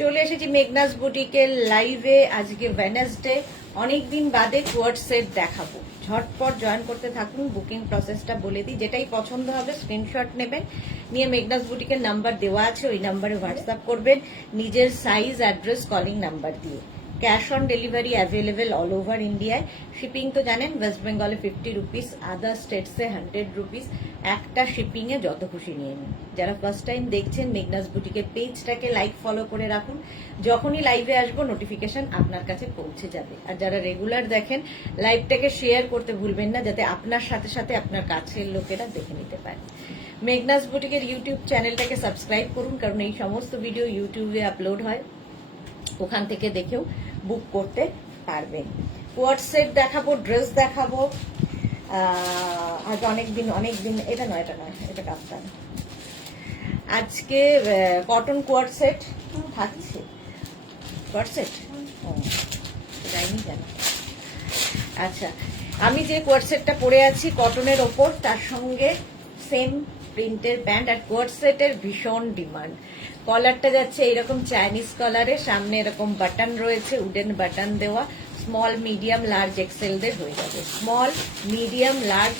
চলে এসেছি মেঘনাস বুটিকের লাইভে। আজকে ওয়েডনেসডে, অনেকদিন বাদে কোয়ার্ড সেট দেখাবো। ঝটপট জয়েন করতে থাকুন। বুকিং প্রসেসটা বলে দিই, যেটাই পছন্দ হবে স্ক্রিনশট নেবেন, নিয়ে মেঘনাস বুটিকের নাম্বার দেওয়া আছে, ওই নাম্বারে হোয়াটসঅ্যাপ করবেন নিজের সাইজ, অ্যাড্রেস, কলিং নাম্বার দিয়ে। Cash on delivery available all over ইন্ডিয়ায়। শিপিং তো জানেন, ওয়েস্ট বেঙ্গলে 50 রুপিস, আদার স্টেটসে 100 রুপিস। একটা শিপিংয়ে যত খুশি নিয়ে নিন। যারা ফার্স্ট টাইম দেখছেন মেঘনাস বুটিকের পেজটাকে লাইক ফলো করে রাখুন, যখনই লাইভে আসবো নোটিফিকেশন আপনার কাছে পৌঁছে যাবে। আর যারা রেগুলার দেখেন, লাইভটাকে শেয়ার করতে ভুলবেন না, যাতে আপনার সাথে সাথে আপনার কাছের লোকেরা দেখে নিতে পারে। মেঘনাস বুটিকের ইউটিউব চ্যানেলটাকে সাবস্ক্রাইব করুন, কারণ এই সমস্ত ভিডিও ইউটিউবে আপলোড হয়, ওখান থেকে দেখেও বুক করতে পারবেন। কোয়ার্ড সেট দেখাবো, ড্রেস দেখাবো। আজ অনেকদিন এটা নয়, এটা কাপ্তান। আজকে কটন কোয়ার্ড সেট থাকছে। কোয়ার্ড সেট যাইনি কেন? আচ্ছা, আমি যে কোয়ার্ড সেটটা পরে আছি কটনের ওপর, তার সঙ্গে সেম প্রিন্টের প্যান্ট। আর কোয়ার্ড সেটের ভীষণ ডিমান্ড। কলারটা যাচ্ছে এইরকম চাইনিজ কলারে, সামনে এরকম বাটন রয়েছে, উডেন বাটন দেওয়া। স্মল, মিডিয়াম, লার্জ, এক্সেলদের হয়ে যাবে। স্মল, মিডিয়াম, লার্জ,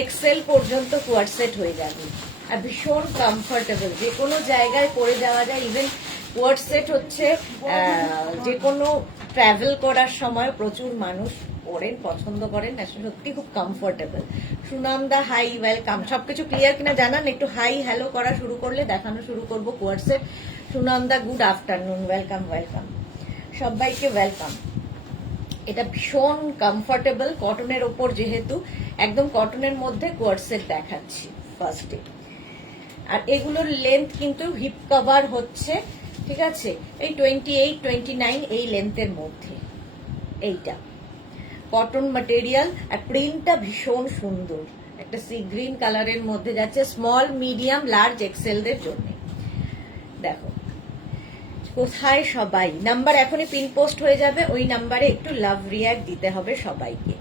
এক্সেল পর্যন্ত কোয়ার্ড সেট হয়ে যাবে। আর ভীষণ কমফোর্টেবল, যে কোনো জায়গায় পরে যাওয়া যায়। ইভেন কোয়ার্ড সেট হচ্ছে যে কোনো ট্রাভেল করার সময় প্রচুর মানুষ পরেন, পছন্দ করেন। সত্যি খুব কমফোর্টেবল। Sunanda, hi, welcome. সবকিছু ক্লিয়ার কিনা জানান, একটু হাই হ্যালো করা শুরু করলে দেখানো শুরু করবো coord set. Sunanda, good afternoon, welcome welcome, সবাইকে ওয়েলকাম। এটা ভীষণ কমফোর্টেবল, কটনের ওপর যেহেতু, একদম কটনের মধ্যে কোয়ার্ড সেট দেখাচ্ছি ফার্স্টে। আর এগুলোর লেন্থ কিন্তু হিপ কভার হচ্ছে, ঠিক আছে, এই 28, 29 এই লেন্থের মধ্যে। এইটা কটন ম্যাটেরিয়াল, আর প্রিন্টটা ভীষণ সুন্দর, একটা সি গ্রিন কালারের মধ্যে যাচ্ছে। স্মল, মিডিয়াম, লার্জ, এক্সেলদের জন্য। দেখো কোথায় সবাই, নাম্বার এখনই পিন পোস্ট হয়ে যাবে, ওই নাম্বারে একটু লাভ রিয়াক্ট দিতে হবে সবাইকে,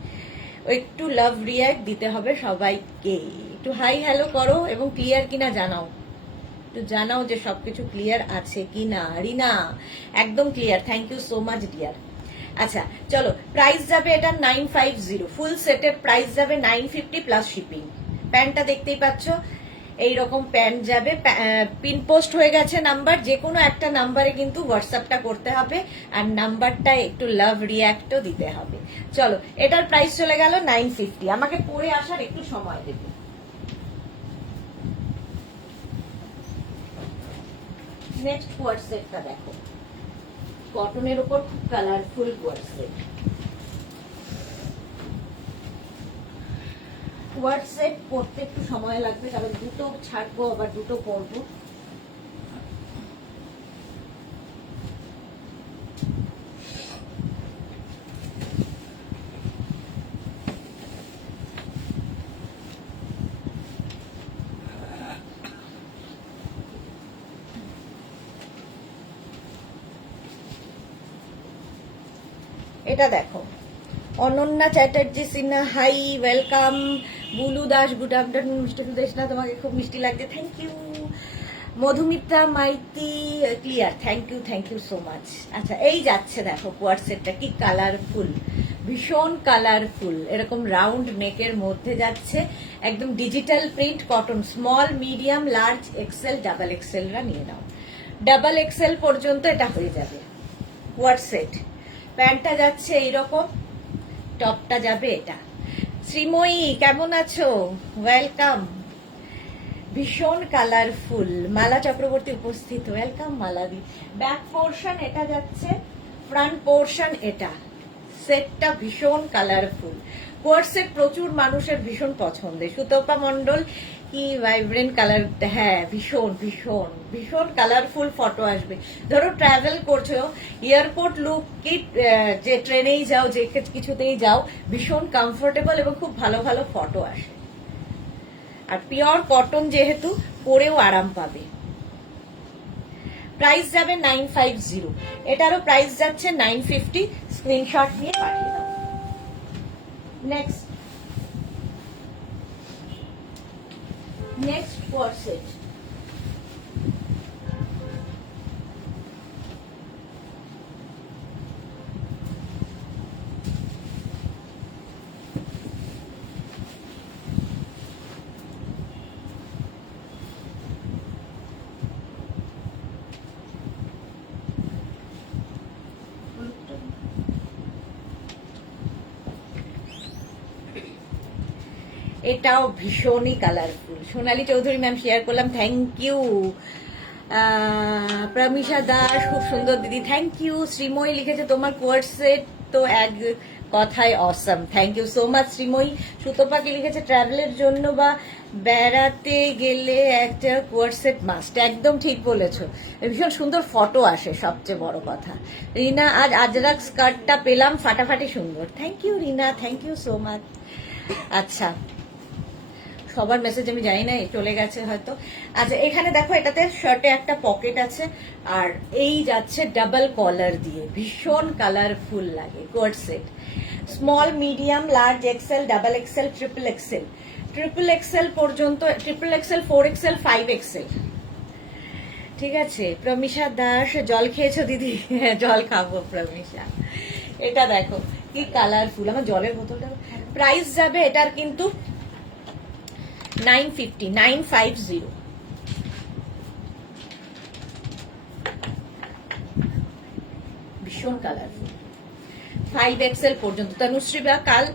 একটু লাভ রিয়াক্ট দিতে হবে সবাইকে। একটু হাই হ্যালো করো এবং ক্লিয়ার কিনা জানাও, একটু জানাও যে সবকিছু ক্লিয়ার আছে কিনা। রিনা, একদম clear, thank you so much dear. আচ্ছা চলো, প্রাইস যাবে এটা 950, ফুল সেটের প্রাইস যাবে 950 প্লাস শিপিং। প্যান্টটা দেখতেই পাচ্ছ, এইরকম প্যান্ট যাবে। পিন পোস্ট হয়ে গেছে নাম্বার, যে কোনো একটা নাম্বারে কিন্তু হোয়াটসঅ্যাপটা করতে হবে, আর নাম্বারটা একটু লাভ রিয়াক্টও দিতে হবে। চলো, এটার প্রাইস চলে গেল 950। আমাকে পরে আসার একটু সময় দেবে। নেক্সট কোয়ার্ড সেটটা দেখো, কটনের উপর খুব কালারফুল কোয়ার্ড সেট। কোয়ার্ড সেট পরতে একটু সময় লাগবে, কারণ দুটো ছাড়বো আবার দুটো পরবো। এটা দেখো, Ananya Chatterjee Sinha, hi welcome. Bulu Das, good afternoon. মিষ্টি সুদেশ না, তোমাকে খুব মিষ্টি লাগছে, thank you. Madhumita Maiti, clear, thank you so much. আচ্ছা, এই যাচ্ছে দেখো কোয়ার্ড সেটটা, কি কালারফুল, ভীষণ কালারফুল। এরকম রাউন্ড নেকের মধ্যে যাচ্ছে, একদম digital print, cotton. Small, medium, large, XL, double এক্সেলরা নিয়ে নাও। ডাবল এক্সেল পর্যন্ত এটা হয়ে যাবে কোয়ার্ড সেট। প্যান্টটা যাচ্ছে এইরকম, টপটা যাবে এটা। শ্রীময়ী, কেমন আছো? ওয়েলকাম। ভীষণ কালারফুল। মালা চক্রবর্তী উপস্থিত, ওয়েলকাম মালাদি। ব্যাক পোর্শন এটা যাচ্ছে, ফ্রন্ট পোর্শন এটা। সেটটা ভীষণ কালারফুল। কোয়ার্ড সেট প্রচুর মানুষের ভীষণ পছন্দের। সুতপা মন্ডল, কি ভাইব্রেন্ট কালার। হ্যাঁ, ভীষণ ভীষণ ভীষণ কালারফুল ফটো আসবে। ধরো ট্রাভেল করছো, এয়ারপোর্ট লুক, কি যে ট্রেনেই যাও, যে কিছুতেই যাও, ভীষণ কমফোর্টেবল এবং খুব ভালো ভালো ফটো আসে। আর পিওর কটন যেহেতু, পরেও আরাম পাবে। প্রাইস যাবে 950, এটারও প্রাইস যাচ্ছে 950। স্ক্রিনশট নিয়ে পাঠিয়ে দাও। নেক্সট কোয়ার্ড সেট, এটাও ভীষণই কালারফুল। সোনালী চৌধুরী ম্যাম শেয়ার করলাম, থ্যাংক ইউ। প্রমিশা দাস খুব সুন্দর দিদি, থ্যাংক ইউ। শ্রীময়ী লিখেছে তোমার কোয়ার্ড সেট তো এক কথায় অসম, thank you so much Srimoyee. সুতোপাকি লিখেছে ট্রাভেলের জন্য বা বেড়াতে গেলে একটা কোয়ার্ড সেট মাস্ট, একদম ঠিক বলেছো, ভীষণ সুন্দর ফটো আসে সবচেয়ে বড় কথা। রিনা আজ আজরাক স্কার্টটা পেলাম, ফাটাফাটি সুন্দর, thank you Rina, thank you so much. আচ্ছা সবার মেসেজ আমি জানি না, চলে গেছে হয়তো। আচ্ছা এখানে দেখো এটাতে শার্টে একটা পকেট আছে আর এই যাচ্ছে ডাবল কলার দিয়ে, ভীষণ কালারফুল লাগে coord set. Small medium large XL double XL triple XL, triple XL পর্যন্ত, ট্রিপল এক্সেল 4XL 5XL, ঠিক আছে। প্রমিশা দাস জল খেয়েছো দিদি? জল খাবো প্রমিশা। এটা দেখো কি কালারফুল, আমার জলের বোতলটা। প্রাইস যাবে এটার কিন্তু 950 ভীষণ কালারফুল 5XL পর্যন্ত। তনুশ্রী বা কাল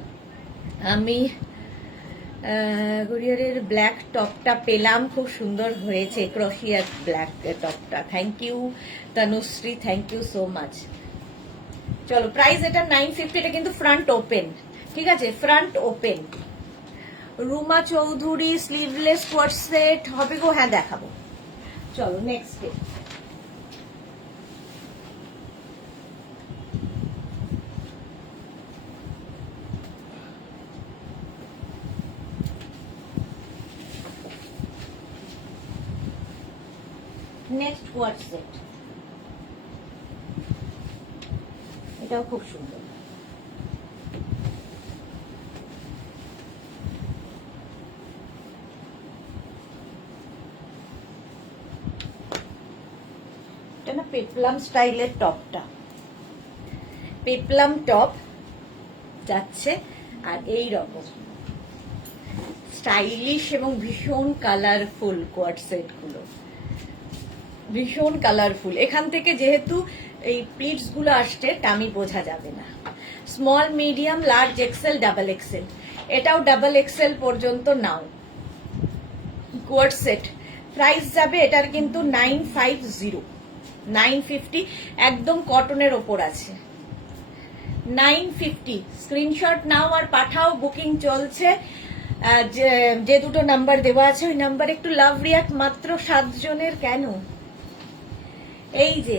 আমি কুরিয়ারের ব্ল্যাক টপটা পেলাম, খুব সুন্দর হয়েছে ক্রোশিয়ার ব্ল্যাক টপটা, thank you Tanushree, thank you so much. চলো প্রাইস এটা 950, এটা কিন্তু ফ্রন্ট ওপেন, ঠিক আছে, front open. Ruma Chowdhury sleeveless coord set হবে গো, হ্যাঁ দেখাবো। চলো next day. Next coord set, এটাও খুব সুন্দর। এটা না পেপলাম স্টাইলের টপটা, পেপলাম টপ যাচ্ছে আর এই রকম স্টাইলিশ এবং ভীষণ কালারফুল কোয়ার্ড সেট গুলো, ভীষণ কালারফুল। এখান থেকে যেহেতু এই প্লিটস গুলো আসছে টামি বোঝা যাবে না। Small medium large XL double Excel, এটাও ডাবল এক্সেল পর্যন্ত নাও কোয়ার্ড সেট। প্রাইস যাবে এটার কিন্তু 950, একদম কটনের ওপর আছে 950। স্ক্রিনশট নাও আর পাঠাও, বুকিং চলছে। যে দুটো নাম্বার দেওয়া আছে ওই নাম্বারে একটু লাভ রিয়াক্ট, মাত্র 7 জনের। কেন? এই যে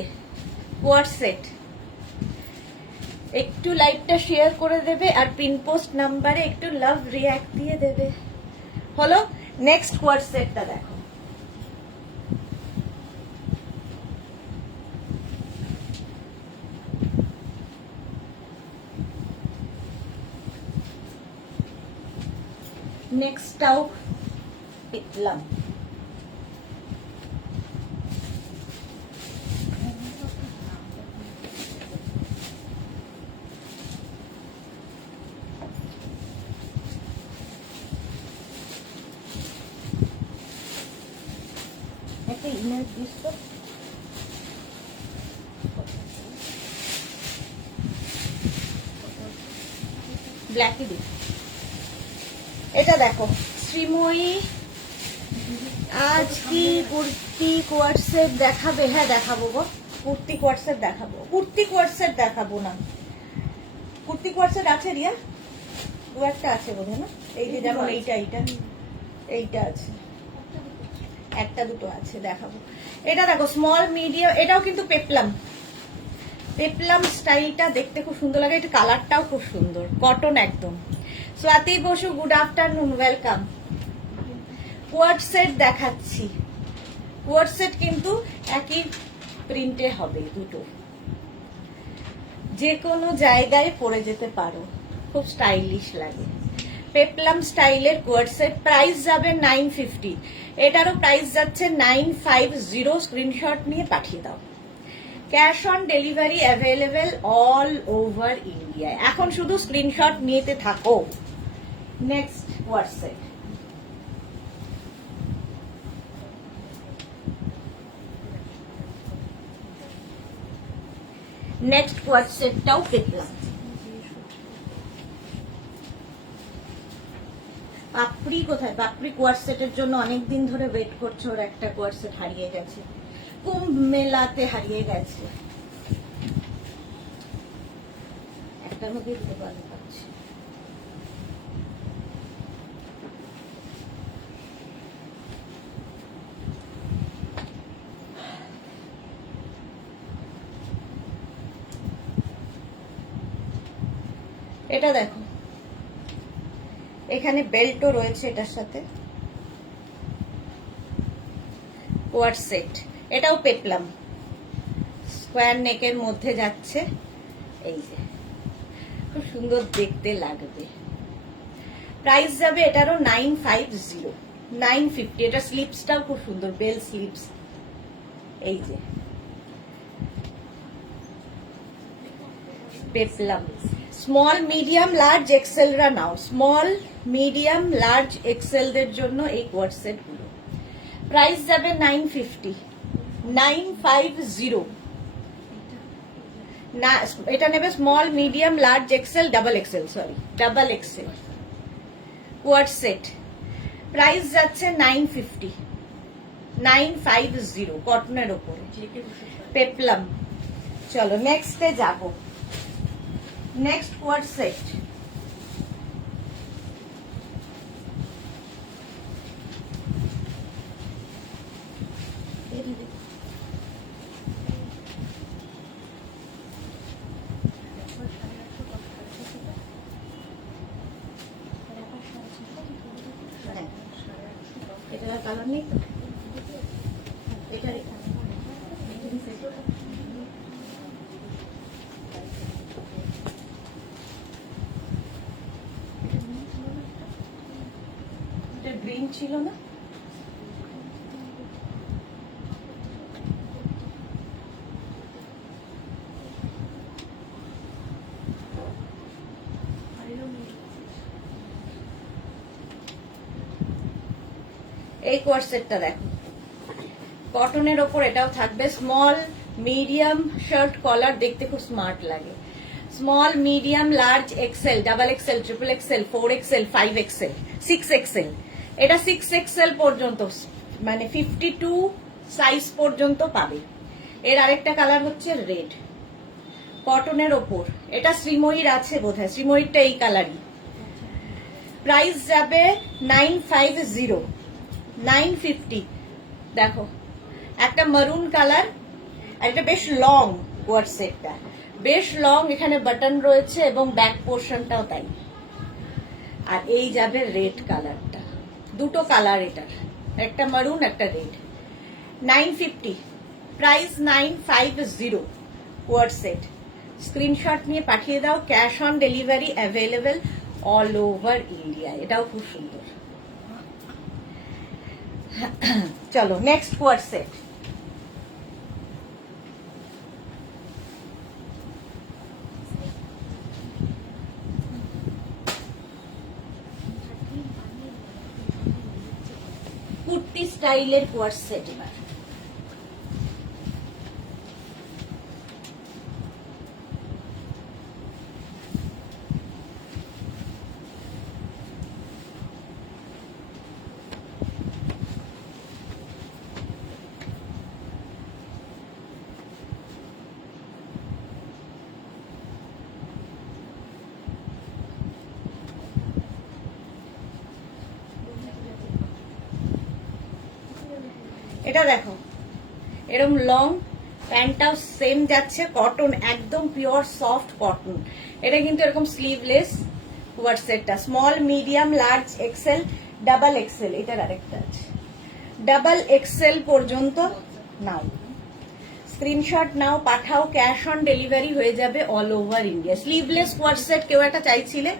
কোয়ার্ড সেট, একটু লাইভটা শেয়ার করে দেবে আর পিন পোস্ট নাম্বারে একটু লাভ রিয়াক্ট দিয়ে দেবে। হলো, নেক্সট কোয়ার্ড সেটটা দেখো। নেক্সটটাও পেপলাম, একটা ইমেজ দিস তো। ব্ল্যাকই দিস। এটা দেখো শ্রীময়ী আজ কি কুর্তি কোয়ার্ড সেট দেখাবে? হ্যাঁ দেখাবো গো, কুর্তি কোয়ার্ড সেট দেখাবো। কুর্তি কোয়ার্ড সেট দেখাবো না, কুর্তি কোয়ার্ড সেট আছে রিয়া, দু একটা আছে বোধহয় না? এই যে যেমন এইটা এইটা আছে, একটা দুটো আছে, দেখাবো। এটা দেখো স্মল মিডিয়াম, এটাও কিন্তু পেপলাম, পেপলাম স্টাইলটা দেখতে খুব সুন্দর লাগে, এটা কালারটাও খুব সুন্দর, কটন একদম। Swati Basu good afternoon, welcome. Coord set দেখাচ্ছি, কোয়ার্ড সেট কিন্তু একই প্রিন্টে হবে দুটো, যে কোনো জায়গায় পরে যেতে পারো, খুব স্টাইলিশ লাগে। পেপলাম স্টাইলের কোয়ার্ড সেট, প্রাইস যাবে 950, এটারও প্রাইস যাচ্ছে 950। স্ক্রিনশট নিয়ে পাঠিয়ে দাও। Cash on delivery available all over India, এখন শুধু স্ক্রিনশট নিতে থাকো। Next coord set, next coord সেটটাও পেপলাম। পাপড়ি পাপড়ি কোথায়? পাপড়ি কোয়ার সেটের জন্য অনেকদিন ধরে ওয়েট করছে, ওর একটা কোয়ার সেট হারিয়ে গেছে, কুম্ভ মেলাতে হারিয়ে গেছে। একটার মধ্যে দিতে পারলে পাচ্ছি। এটা দেখো, এখানে বেল্টও রয়েছে এটার সাথে, কোয়ার সেট, এটাও পেপলাম, স্কোয়ার নেকের মধ্যে যাচ্ছে। এই যে খুব সুন্দর দেখতে লাগবে। প্রাইস যাবে এটারও 950, 950। এটা স্লিপসটাও খুব সুন্দর, বেল স্লিপস। এই যে পেপলাম। স্মল মিডিয়াম লার্জ এক্সেলরা নাও, স্মল মিডিয়াম লার্জ এক্সেলদের জন্য এই কোয়ার সেট গুলো। প্রাইস যাবে 950, 950। না, এটা নেবে small medium large XL double XL, sorry double XL coord set. Price যাচ্ছে 950, 950 কটনের ওপরে, পেপলাম। চলো নেক্সটে যাব। নেক্সট কোয়ার সেট, এটার কালার নেই তো, এটার গ্রিন ছিল না? এই কোয়ার সেটটা দেখো, কটনের ওপর, এটাও থাকবে স্মল মিডিয়াম শার্ট কলার, দেখতে খুব স্মার্ট লাগে। Small medium large XL double XL triple XL 4XL 5XL 6XL, এটা 6XL পর্যন্ত, মানে 52 সাইজ পর্যন্ত পাবে। এর আরেকটা কালার হচ্ছে রেড, কটনের ওপর। এটা শ্রীময়ীর আছে বোধহয়, শ্রীময়ীরটা এই কালারই। প্রাইস যাবে 950, 950। দেখো একটা মারুন কালার, আর এটা বেশ লং কোয়ার সেটটা, বেশ লং, এখানে বাটন রয়েছে এবং ব্যাক পোর্শনটাও তাই। আর এই যাবে রেড কালারটা, দুটো কালার এটার, একটা মারুন একটা রেড। 950, প্রাইস 950 কোয়ার সেট। স্ক্রিনশট নিয়ে পাঠিয়ে দাও, cash on delivery available all over India. এটাও খুব সুন্দর। চলো নেক্সট কোয়ার সেট। কুর্তি স্টাইলের কোয়ার সেট এবার। এটা দেখো, এরকম লং, প্যান্টটাও সেম যাচ্ছে, কটন, একদম পিওর সফট কটন। এটা কিন্তু এরকম স্লিভলেস কোয়ার সেটটা, small medium large XL double XL, এটার আরেকটা আছে, ডাবল এক্সেল পর্যন্ত নাও। স্ক্রিনশট নাও, পাঠাও, ক্যাশ অন ডেলিভারি হয়ে যাবে all over India. Sleeveless coord set কেউ একটা চাইছিলে,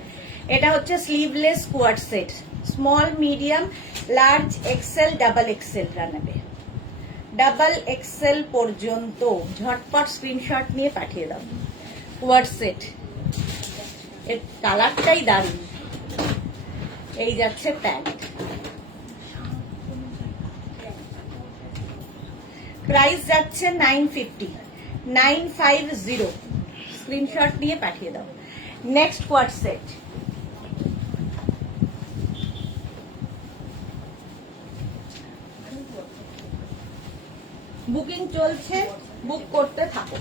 এটা হচ্ছে sleeveless coord set, small medium large XL double XL নেবে, ডাবল এক্সেল পর্যন্ত। ঝটপট স্ক্রিনশট নিয়ে পাঠিয়ে দাও। কোয়ার সেট, এর কালারটাই দারুণ। এই যাচ্ছে প্যান্ট। প্রাইস যাচ্ছে 950, 950। স্ক্রিনশট নিয়ে পাঠিয়ে দাও। নেক্সট কোয়ার সেট। বুকিং চলছে, বুক করতে থাকো।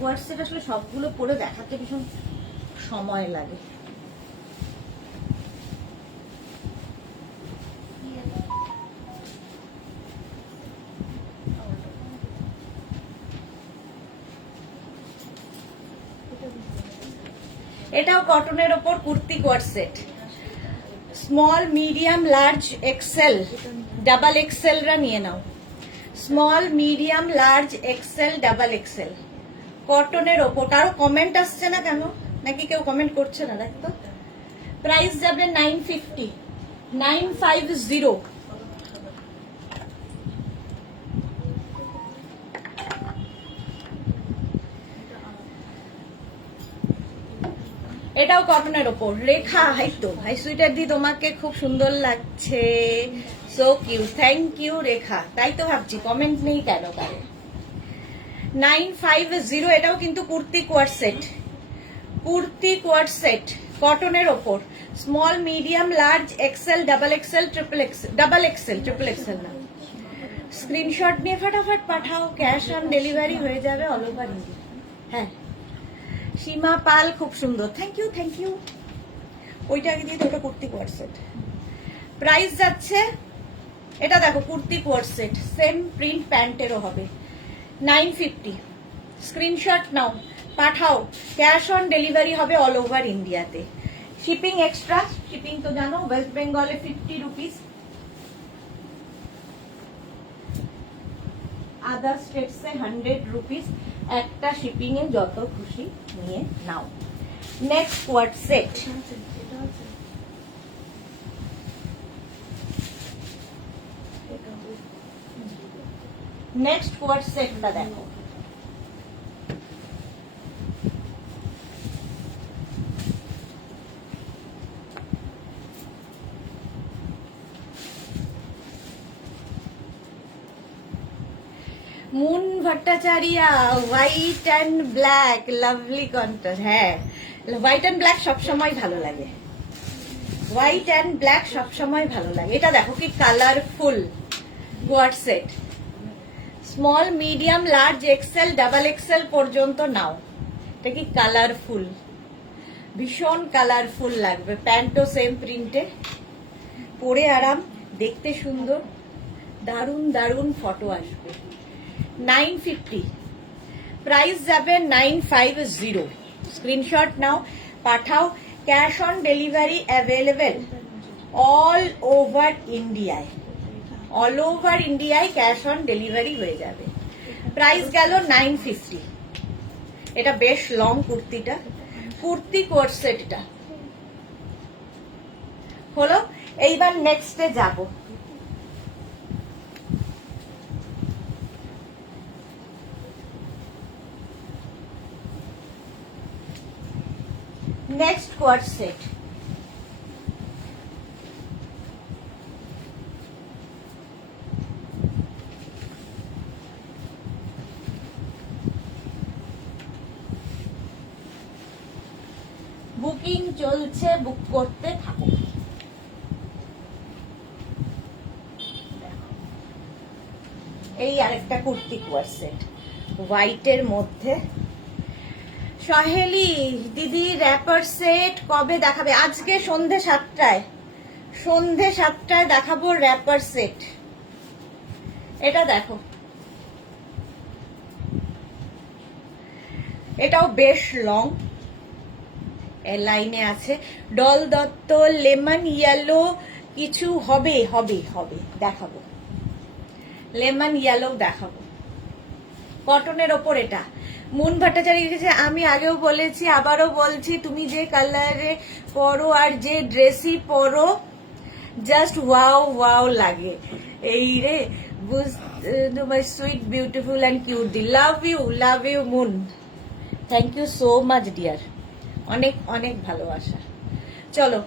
হোয়াটসঅ্যাপ আসলে সবগুলো পরে দেখাতে ভীষণ সময় লাগে। এটাও কটনের ওপর kurti coord set, small medium large XL double এক্সেলরা নিয়ে নাও। Small medium large XL double XL কটনের ওপর। কারো কমেন্ট আসছে না কেন, নাকি কেউ কমেন্ট করছে না? দেখতো প্রাইস যাবে 950, 950। এটাও কটনের ওপর। রেখা, হাই তো ভাই সুইটার দি, তোমাকে খুব সুন্দর লাগছে, সো কিউট, থ্যাংক ইউ রেখা। তাই তো ভাবছি কমেন্ট নেই কেন কারে। 950। এটাও কিন্তু kurti coord set, kurti coord set কটনের ওপর, small medium large XL double XL triple Excel, double XL triple Excel না। স্ক্রিনশট নিয়ে ফটাফট পাঠাও, ক্যাশ অন ডেলিভারি হয়ে যাবে অল ওভার ইন্ডিয়া। হ্যাঁ সীমা পাল, খুব সুন্দর, থ্যাংক ইউ থ্যাংক ইউ। ওইটা আগে দিয়ে তো, ওটা কুর্তি কোয়ার সেট। প্রাইস যাচ্ছে, এটা দেখো kurti coord set, same print প্যান্টেরও হবে, 950। স্ক্রিনশট নাও, পাঠাও, ক্যাশ অন ডেলিভারি হবে অল ওভার ইন্ডিয়াতে। শিপিং এক্সট্রা, শিপিং তো জানো ওয়েস্ট বেঙ্গলে 50 রুপিস, আদার স্টেটসে 100 রুপিস। একটা শিপিং এ যত খুশি নিয়ে নাও। Next coord set, next coord সেটটা দেখো। Moon Bhattacharya, white and black, lovely contrast. হ্যাঁ হোয়াইট অ্যান্ড ব্ল্যাক সবসময় ভালো লাগে, হোয়াইট অ্যান্ড ব্ল্যাক সবসময় ভালো লাগে। এটা দেখো কি colourful quart set, small medium large XL double XL পর্যন্ত নাও। এটা কি কালারফুল, ভীষণ কালারফুল লাগবে। প্যান্টও সেম প্রিন্টে, পরে আরাম, দেখতে সুন্দর, দারুন দারুন ফটো আসবে। 950। প্রাইস যাবে 950। স্ক্রিনশট নাও, পাঠাও, cash on delivery available all over ইন্ডিয়ায়, অল ওভার ইন্ডিয়ায় ক্যাশ অন ডেলিভারি হয়ে যাবে। প্রাইস গেল 950। এটা বেশ লং কুর্তিটা, কুর্তি কোয়ার সেটটা হলো। এইবার নেক্সটে যাব। নেক্সট কোয়ার্ট সেট, বুকিং চলছে, বুক করতে থাকো। এই আরেকটা কুর্তি কোয়ার সেট হোয়াইটের মধ্যে। সহেলি দিদি র্যাপার সেট কবে দেখাবে? আজকে সন্ধে 7টায়, সন্ধে 7টায় দেখাবো র্যাপার সেট। এটা দেখো, এটাও বেশ লং, এর লাইনে আছে। ডল দত্ত লেমন ইয়েলো কিছু হবে হবে হবে, দেখাবো লেমন ইয়েলো দেখাবো, কটনের ওপর। এটা মুন ভট্টাচার্য লিখেছে, আমি আগেও বলেছি আবারও বলছি, তুমি যে কালারে পরো আর যে ড্রেসই পরো জাস্ট ওয়াও ওয়াও লাগে। এই রে তোমার সুইট বিউটিফুল অ্যান্ড কিউট দি, love you Moon, thank you so much dear, অনেক অনেক ভালোবাসা। চলো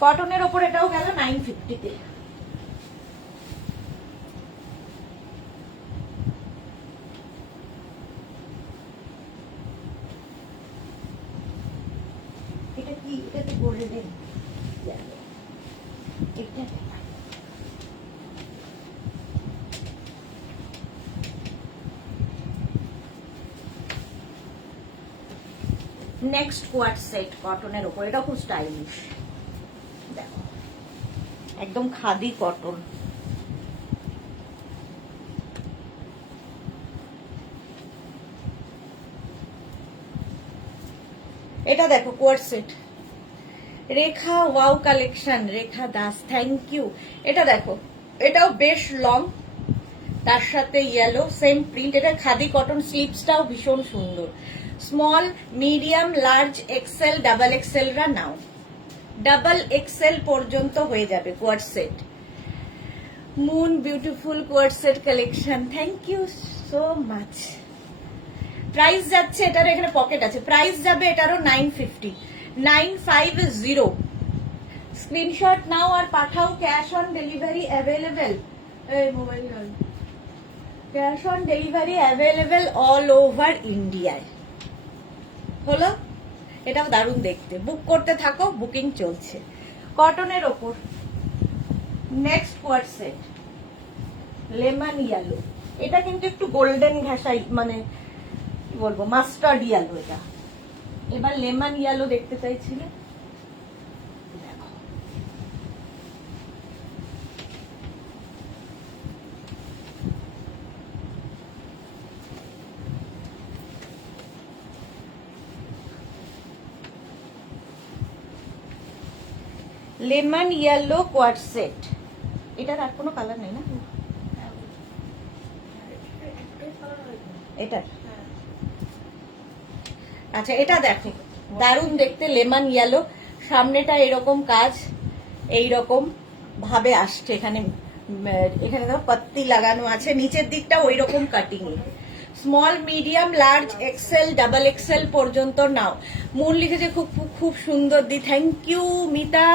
কটনের ওপর এটাও গেল 950-তে। এটাতে করে দেন। নেক্সট কোয়ার্ট সেট কটনের উপর, এটা খুব স্টাইলিশ, দেখো একদম খাদি কটন। এটা দেখো কোয়ার্ট set, Rekha wow collection, Rekha Das, thank you. এটা দেখো, এটাও বেশ লং, তার সাথে ইয়েলো সেম প্রিন্ট, এটা খাদি কটন, স্লিপসটাও ভীষণ সুন্দর। Small, medium, large, XL, double XL রা নাও, ডাবল এক্সেল পর্যন্ত হয়ে যাবে coord set. Moon beautiful coord set collection, thank you so much. Price যাচ্ছে, এটার এখানে পকেট আছে, প্রাইস যাবে এটারও 950, 950। স্ক্রিনশট নাও আর পাঠাও, ক্যাশ অন ডেলিভারি অ্যাভেলেবেল। এই mobile cash on delivery available all over ইন্ডিয়ায়। হলো, এটাও দারুণ দেখতে, বুক করতে থাকো, বুকিং চলছে। কটনের ওপর next coord set, lemon yellow, এটা কিন্তু একটু গোল্ডেন ঘাসাই, মানে কি বলবো, মাস্টার্ড ইয়েলো এটা। এবার লেমন ইয়েলো দেখতে চাইছিলে, দেখো লেমন ইয়েলো কোয়ার্ট সেট। এটার আর কোনো কালার নেই না? এটা আচ্ছা, এটা দেখো দারুণ দেখতে, লেমন ইয়েলো, সামনেটা এরকম কাজ, এইরকম ভাবে আসছে, এখানে এখানে দেখো পাত্তি লাগানো আছে, নিচের দিকটা ওই রকম cutting. Small, medium, large, XL, double XL পর্যন্ত নাও। মূল লিখেছে খুব খুব সুন্দর দি, থ্যাংক ইউ। মিতা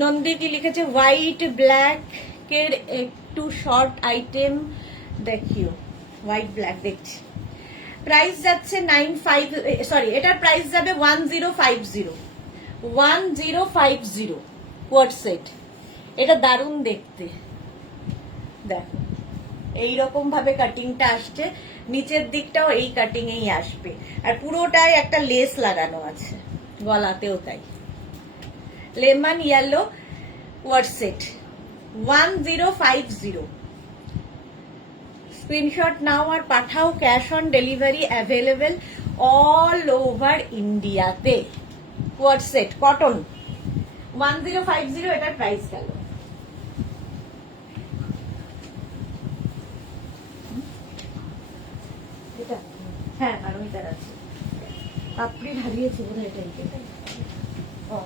নন্দী কি লিখেছে, হোয়াইট ব্ল্যাক এর একটু শর্ট আইটেম দেখিও, হোয়াইট ব্ল্যাক দেখছি। প্রাইস যাচ্ছে 95, সরি এটার প্রাইস যাবে 1050, 1050 কোয়ার্ট সেট। এটা দারুণ দেখতে, দেখো এইরকম ভাবে কাটিংটা আসছে, নিচের দিকটাও এই কাটিং এই আসবে, আর পুরোটাই একটা লেস লাগানো আছে, গলাতেও তাই। Lemon yellow coord set 1050। Screenshot নাও আর পাঠাও, cash on delivery available all over ইন্ডিয়াতে। কোয়ার্ট সেট কটন 1050, এটার প্রাইস গেল। এটা হ্যাঁ পারমিতার আছে, আপনি হারিয়েছে বোধ হয় এটাই। ও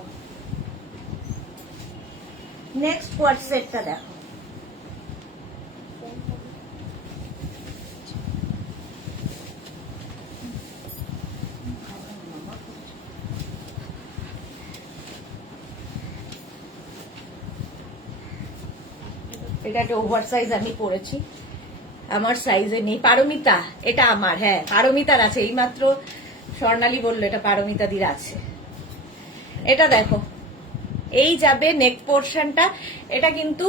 নেক্সট কোয়ার্ট সেটটা দেখো, এটা একটা ওভার সাইজ আমি পরেছি, আমার সাইজে নেই। পারমিতা, এটা আমার, হ্যাঁ পারমিতার আছে, এইমাত্র স্বর্ণালী বললো এটা পারমিতাদির আছে। এটা দেখো, এই যাবে নেক পোর্শনটা, এটা কিন্তু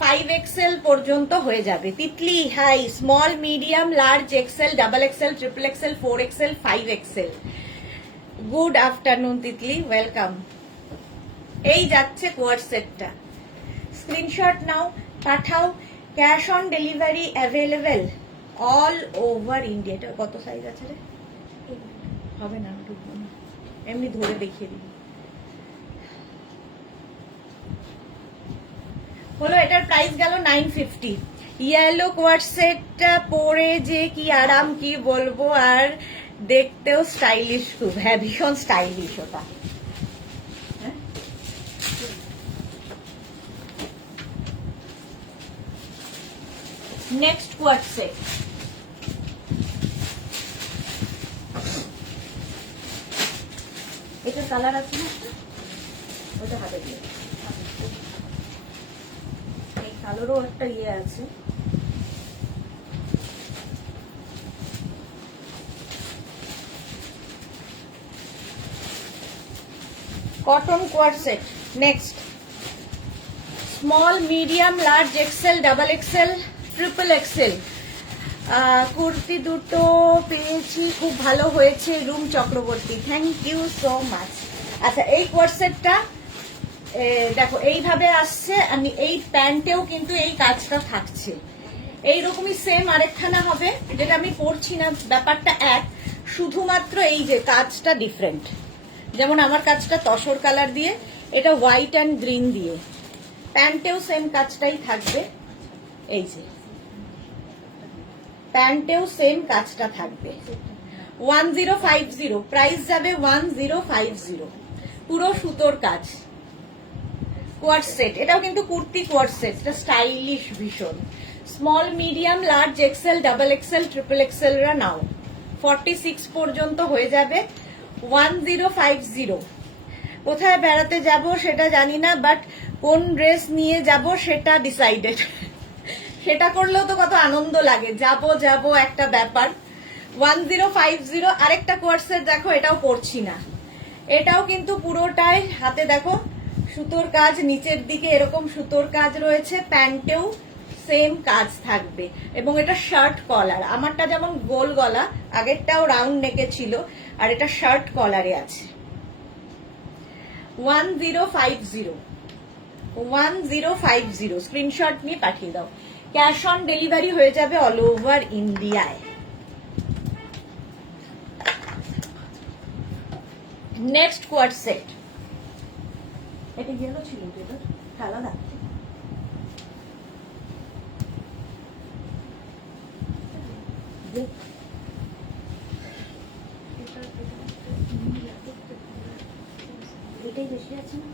5XL পর্যন্ত হয়ে যাবে। Titli hi, small, medium, large, XL, double XL, triple XL, 4XL, 5XL। Good afternoon Titli, welcome. এই যাচ্ছে কোয়ার্ট সেটটা, স্ক্রিনশট নাও পাঠাও, cash on delivery available all over India. এটা কত সাইজ আছে রে? হবে না, ঢুকবো না, এমনি ধরে দেখিয়ে দিবি। হলো, এটার প্রাইস গেল 950। ইয়েলো কোয়ার্ট সেটটা পরে যে কি আরাম, কি বলবো, আর দেখতেও স্টাইলিশ খুব, হ্যাঁ ভীষণ স্টাইলিশ ওটা। নেক্সট কোয়ার্ট সেট, এটার কালার আছে না, ওটা হাতে দিয়ে, এই কালারও একটা ইয়ে আছে। Cotton coord set. Next small medium large XL double XL triple XL kurti দুটো পেয়েছি, খুব ভালো হয়েছে Rum Chakraborty, thank you so much. আচ্ছা এই কোয়ার সেটটা দেখো এইভাবে আসছে, আমি এই প্যান্টেও কিন্তু এই কাজটা থাকছে, এইরকমই সেম আরেকখানা হবে যেটা আমি পরছি না, ব্যাপারটা এক, শুধুমাত্র এই যে কাজটা ডিফারেন্ট। যেমন আমার কাজটা তসর কালার দিয়ে, এটা হোয়াইট অ্যান্ড গ্রিন দিয়ে, প্যান্টেও সেম কাজটাই থাকবে, এই যে প্যান্টেও সেম কাজটা থাকবে। 1050 প্রাইস যাবে 1050, পুরো সুতোর কাজ কোয়ার সেট। এটাও কিন্তু কুর্তি কোয়ার সেট, এটা স্টাইলিশ ভীষণ। Small medium large XL double XL triple এক্সেলরা নাও, 46 পর্যন্ত হয়ে যাবে 1050। কোথায় বেড়াতে যাব সেটা জানি না, বাট কোন ড্রেস নিয়ে যাব সেটা ডিসাইডেড। সেটা করলেও তো কত আনন্দ লাগে, যাব যাব একটা ব্যাপার। 1050। আরেকটা কোয়ার্সের দেখো, এটাও পরছি না, এটাও কিন্তু পুরোটাই হাতে দেখো সুতোর কাজ, নিচের দিকে এরকম সুতোর কাজ রয়েছে, প্যান্টেও সেম কাজ থাকবে, এবং এটা শার্ট কলার। আমারটা যেমন গোল গলা, আগেরটাও রাউন্ড নেকে ছিল, আর এটা শার্ট কলারে আছে। 1050 স্ক্রিনশট নিয়ে পাঠিয়ে দাও। ক্যাশ অন ডেলিভারি হয়ে যাবে অল ওভার ইন্ডিয়ায়। নেক্সট কোয়ার সেট, এটা ইয়েলো ছিল, আলাদা এটাই বেশি আছে না,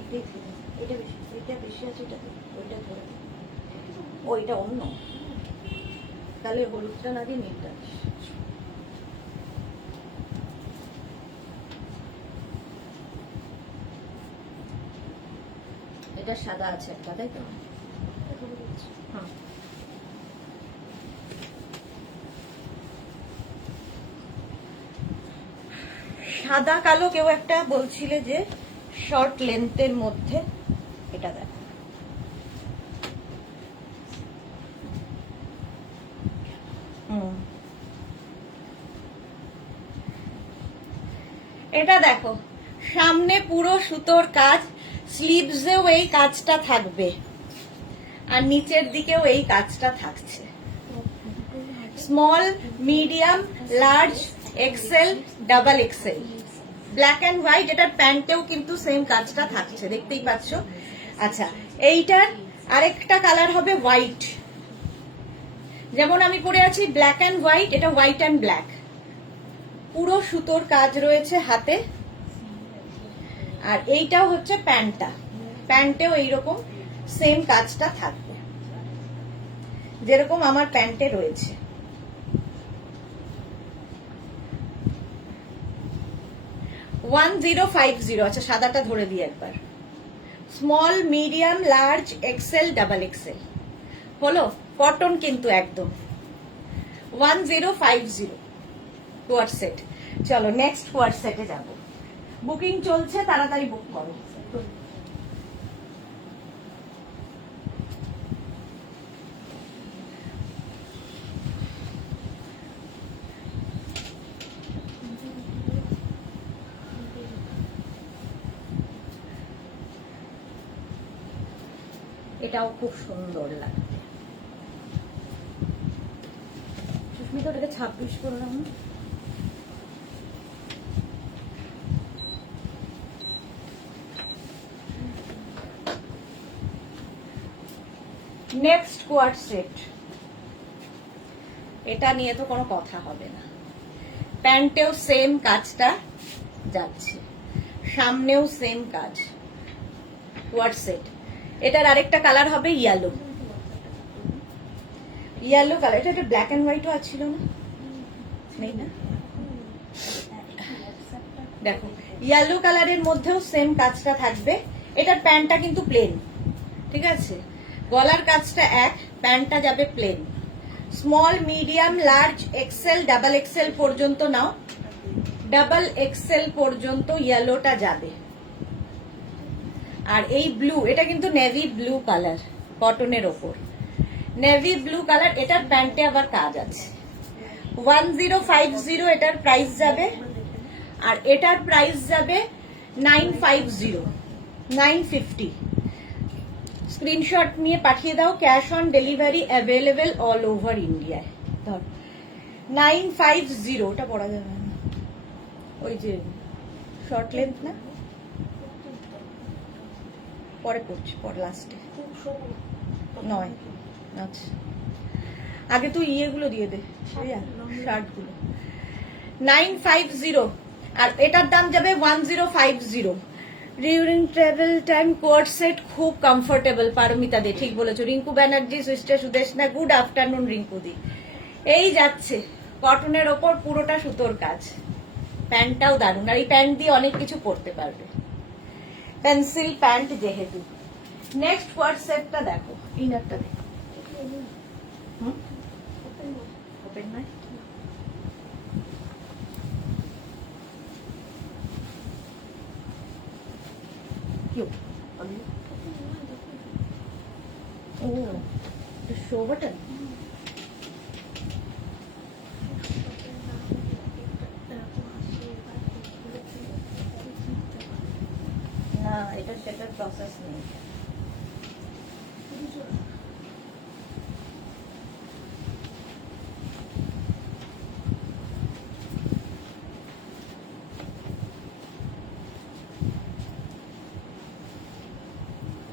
এটাই এটা বেশি, এটা বেশি আছে, এটা ওইটা ধরে, ওইটা অন্য, তাহলে হলুদটা না দিয়ে নীলটা। এটা সাদা আছে একটা, তাই তো? হ্যাঁ সাদা কালো কেউ একটা বলছিলে যে শর্ট লেন্থের মধ্যে, এটা দেখো এটা দেখো সামনে পুরো সুতোর কাজ, স্লিভসেও এই কাজটা থাকবে, আর নিচের দিকেও এই কাজটা থাকছে। Small medium large XL double Excel, black and white, এটার প্যান্টেও কিন্তু সেম কাজটা থাকছে, দেখতেই পাচ্ছ। আচ্ছা এইটার আরেকটা কালার হবে হোয়াইট, যেমন আমি পরে আছি ব্ল্যাক অ্যান্ড হোয়াইট, এটা হোয়াইট অ্যান্ড ব্ল্যাক, পুরো সুতোর কাজ রয়েছে হাতে। আর এইটাও হচ্ছে প্যান্টটা, প্যান্টেও এইরকম সেম কাজটা থাকবে যেরকম আমার প্যান্টে রয়েছে। আচ্ছা সাদাটা ধরে দিই একবার। Small medium large XL double Excel হলো, কটন কিন্তু একদম। 1050 কোয়ার সেট। চলো নেক্সট কোয়ার সেটে যাব, বুকিং চলছে, তাড়াতাড়ি বুক করো। এটাও খুব সুন্দর লাগবে। সুস্মিতা ওটাকে 26 করলাম। নেক্সট কোয়ার সেট, এটা নিয়ে তো কোনো কথা হবে না, প্যান্টেও সেম কাজটা যাচ্ছে, সামনেও সেম কাজ, কোয়ার সেট। এটার আরেকটা কালার হবে ইয়েলো, ইয়েলো কালার, এটা ব্ল্যাক এন্ড হোয়াইটও আছিল না, নেই না, দেখো ইয়েলো কালারের মধ্যেও সেম কাজটা থাকবে। এটার প্যান্টটা কিন্তু প্লেন, ঠিক আছে, গলার কাজটা এক, প্যান্টটা যাবে plain. Small medium large XL double XL পর্যন্ত নাও, ডাবল এক্সেল পর্যন্ত ইয়েলোটা যাবে। আর এই ব্লু, এটা কিন্তু নেভি ব্লু কালার, কটনের ওপর নেভি ব্লু কালার। এটার প্যান্টে আবার কাজ আছে। 1050 এটার প্রাইস যাবে, আর এটার প্রাইস যাবে 950, 950। স্ক্রিনশট নিয়ে পাঠিয়ে দাও, cash on delivery available all over ইন্ডিয়ায়। ধর 950, ওটা পড়া যাবে না, ওই যে শর্ট লেন্থ না, পরে করছি, পরে লাস্টে নয়। আচ্ছা আগে তুই ইয়েগুলো দিয়ে দে, শার্ট গুলো। 950, আর এটার দাম যাবে 1050। During travel time coord set খুব কমফোর্টেবল। পারমিতা দে ঠিক বলেছো। Rinku Banerjee, sister Sudeshna, good afternoon Rinku di. এই যাচ্ছে কটনের ওপর, পুরোটা সুতোর কাজ, প্যান্টটাও দারুণ। আর এই প্যান্ট দিয়ে অনেক কিছু করতে পারবে, পেন্সিল প্যান্ট যেহেতু। নেক্সট কোয়ার্ড সেটটা দেখো, ইনারটা দেখো। ওপেন নয়, क्यों? ओह, the show button. না, এটা সেটার প্রসেস নেই।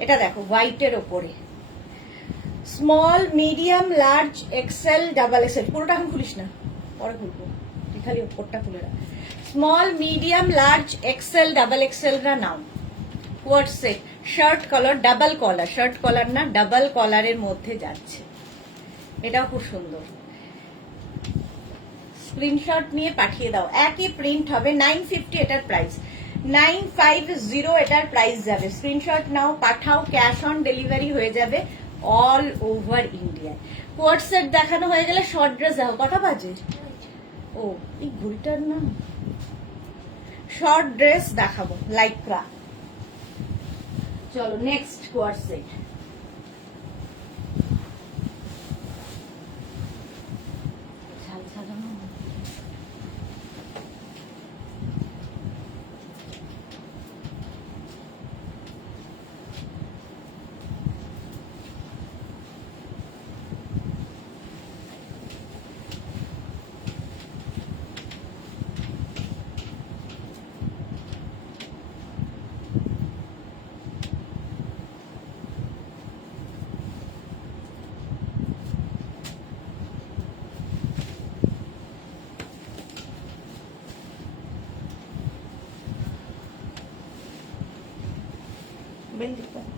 এটা দেখো হোয়াইটের ওপরে, small medium large XL double Excel. পুরোটা এখন খুলিস না, পরে খুলবো, তুই খালি ওপরটা খুলে রাখ। Small medium large XL double XL রা নাও। কোয়ার্ড সেট, শার্ট কলার, ডাবল কলার, শার্ট কলার না ডাবল কলারের মধ্যে যাচ্ছে। এটাও খুব সুন্দর। স্ক্রিনশট নিয়ে পাঠিয়ে দাও, একই প্রিন্ট হবে। 950 এটার প্রাইস, 950 এটার প্রাইস যাবে। স্ক্রিনশট নাও, পাঠাও, ক্যাশ অন ডেলিভারি হয়ে যাবে অল ওভার ইন্ডিয়া। কোয়ার্ড সেট দেখানো হয়ে গেলে শর্ট ড্রেস দেখো। কটা বাজে? ও এই ঘড়িটার না, শর্ট ড্রেস দেখাবো লাইক্রা। চলো নেক্সট কোয়ার্ড সেট। बेल दिखता है।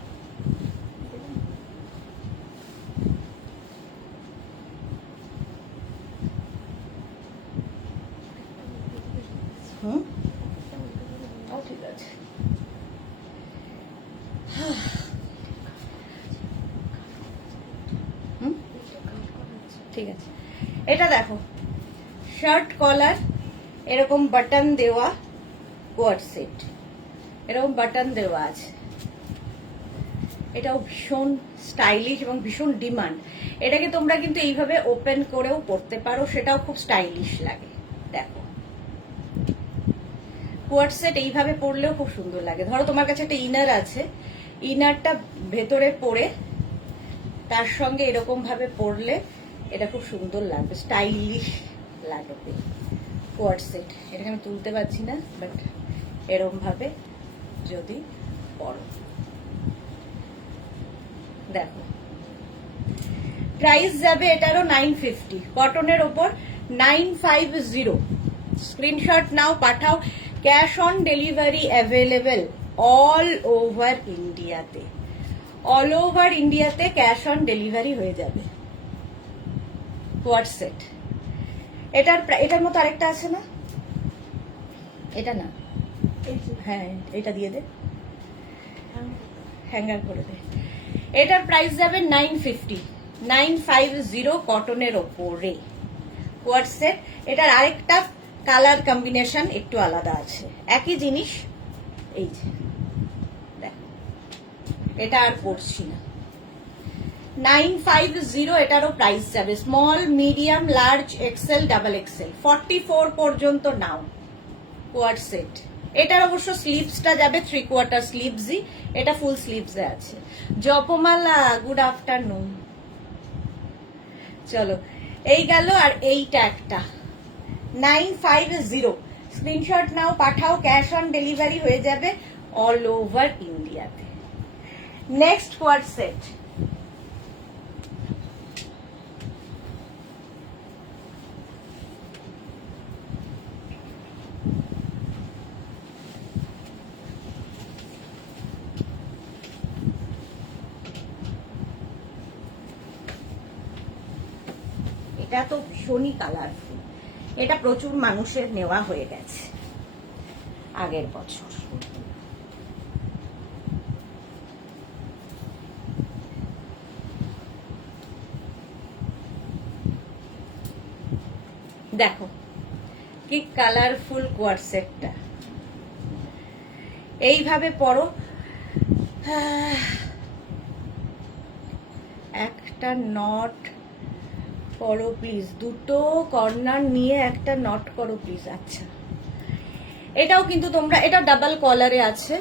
ঠিক আছে, ঠিক আছে। এটা দেখো শার্ট কলার, এরকম বাটন দেওয়া কোয়ার্ড সেট, এরকম বাটন দেওয়া আছে। এটাও ভীষণ স্টাইলিশ এবং ভীষণ ডিমান্ড। এটাকে তোমরা কিন্তু এইভাবে ওপেন করেও পরতে পারো, সেটাও খুব স্টাইলিশ লাগে। দেখো কোয়ার্ড সেট এইভাবে পরলেও খুব সুন্দর লাগে। ধরো তোমার কাছে একটা ইনার আছে, ইনারটা ভেতরে পরে তার সঙ্গে এরকম ভাবে পরলে এটা খুব সুন্দর লাগবে, স্টাইলিশ লাগবে। কোয়ার্ড সেট, এটাকে আমি তুলতে পারছি না, বাট এরকম ভাবে যদি পরো, দেখো প্রাইস যাবে এটারও 950, কটনের ওপর 950। স্ক্রিনশট নাও, পাঠাও, cash on delivery available all over ইন্ডিয়াতে। অল ওভার ইন্ডিয়াতে ক্যাশ অন ডেলিভারি হয়ে যাবে। কোয়ার্ড সেট, এটার মতো আরেকটা আছে না, এটা না, হ্যাঁ এটা দিয়ে দে, হ্যাঙ্গার করে দে। এটার প্রাইস যাবে 950, 950 কটনের ওপরে কোয়ার্ড সেট। এটার আরেকটা কালার কম্বিনেশন একটু আলাদা আছে, একই জিনিস। এই যে দেখো, এটা আর পড়ছি না। 950 এটারও প্রাইস যাবে, small, medium, large, XL, double XL 44 পর্যন্ত নাও কোয়ার্ড সেট। এটার অবশ্য স্লিভসটা যাবে 3/4 স্লিভসই, এটা ফুল স্লিভসে আছে। জপমালা গুড আফটারনুন। চলো এই গেল, আর এইটা একটা 950, স্ক্রিনশট নাও, পাঠাও, ক্যাশ অন ডেলিভারি হয়ে যাবে অল ওভার ইন্ডিয়াতে। নেক্সট কোয়ার্ড সেট, এটা তো ভীষণই কালারফুল, এটা প্রচুর মানুষের নেওয়া হয়ে গেছে আগের বছর। দেখো কি কালারফুল কোয়ার্ড সেটটা, এইভাবে পরো। একটা নট করো প্লিজ, দুটো কর্নার নিয়ে একটা নট করো প্লিজ। আচ্ছা, এটাও কিন্তু তোমরা, এটা ডাবল কলারে আছে,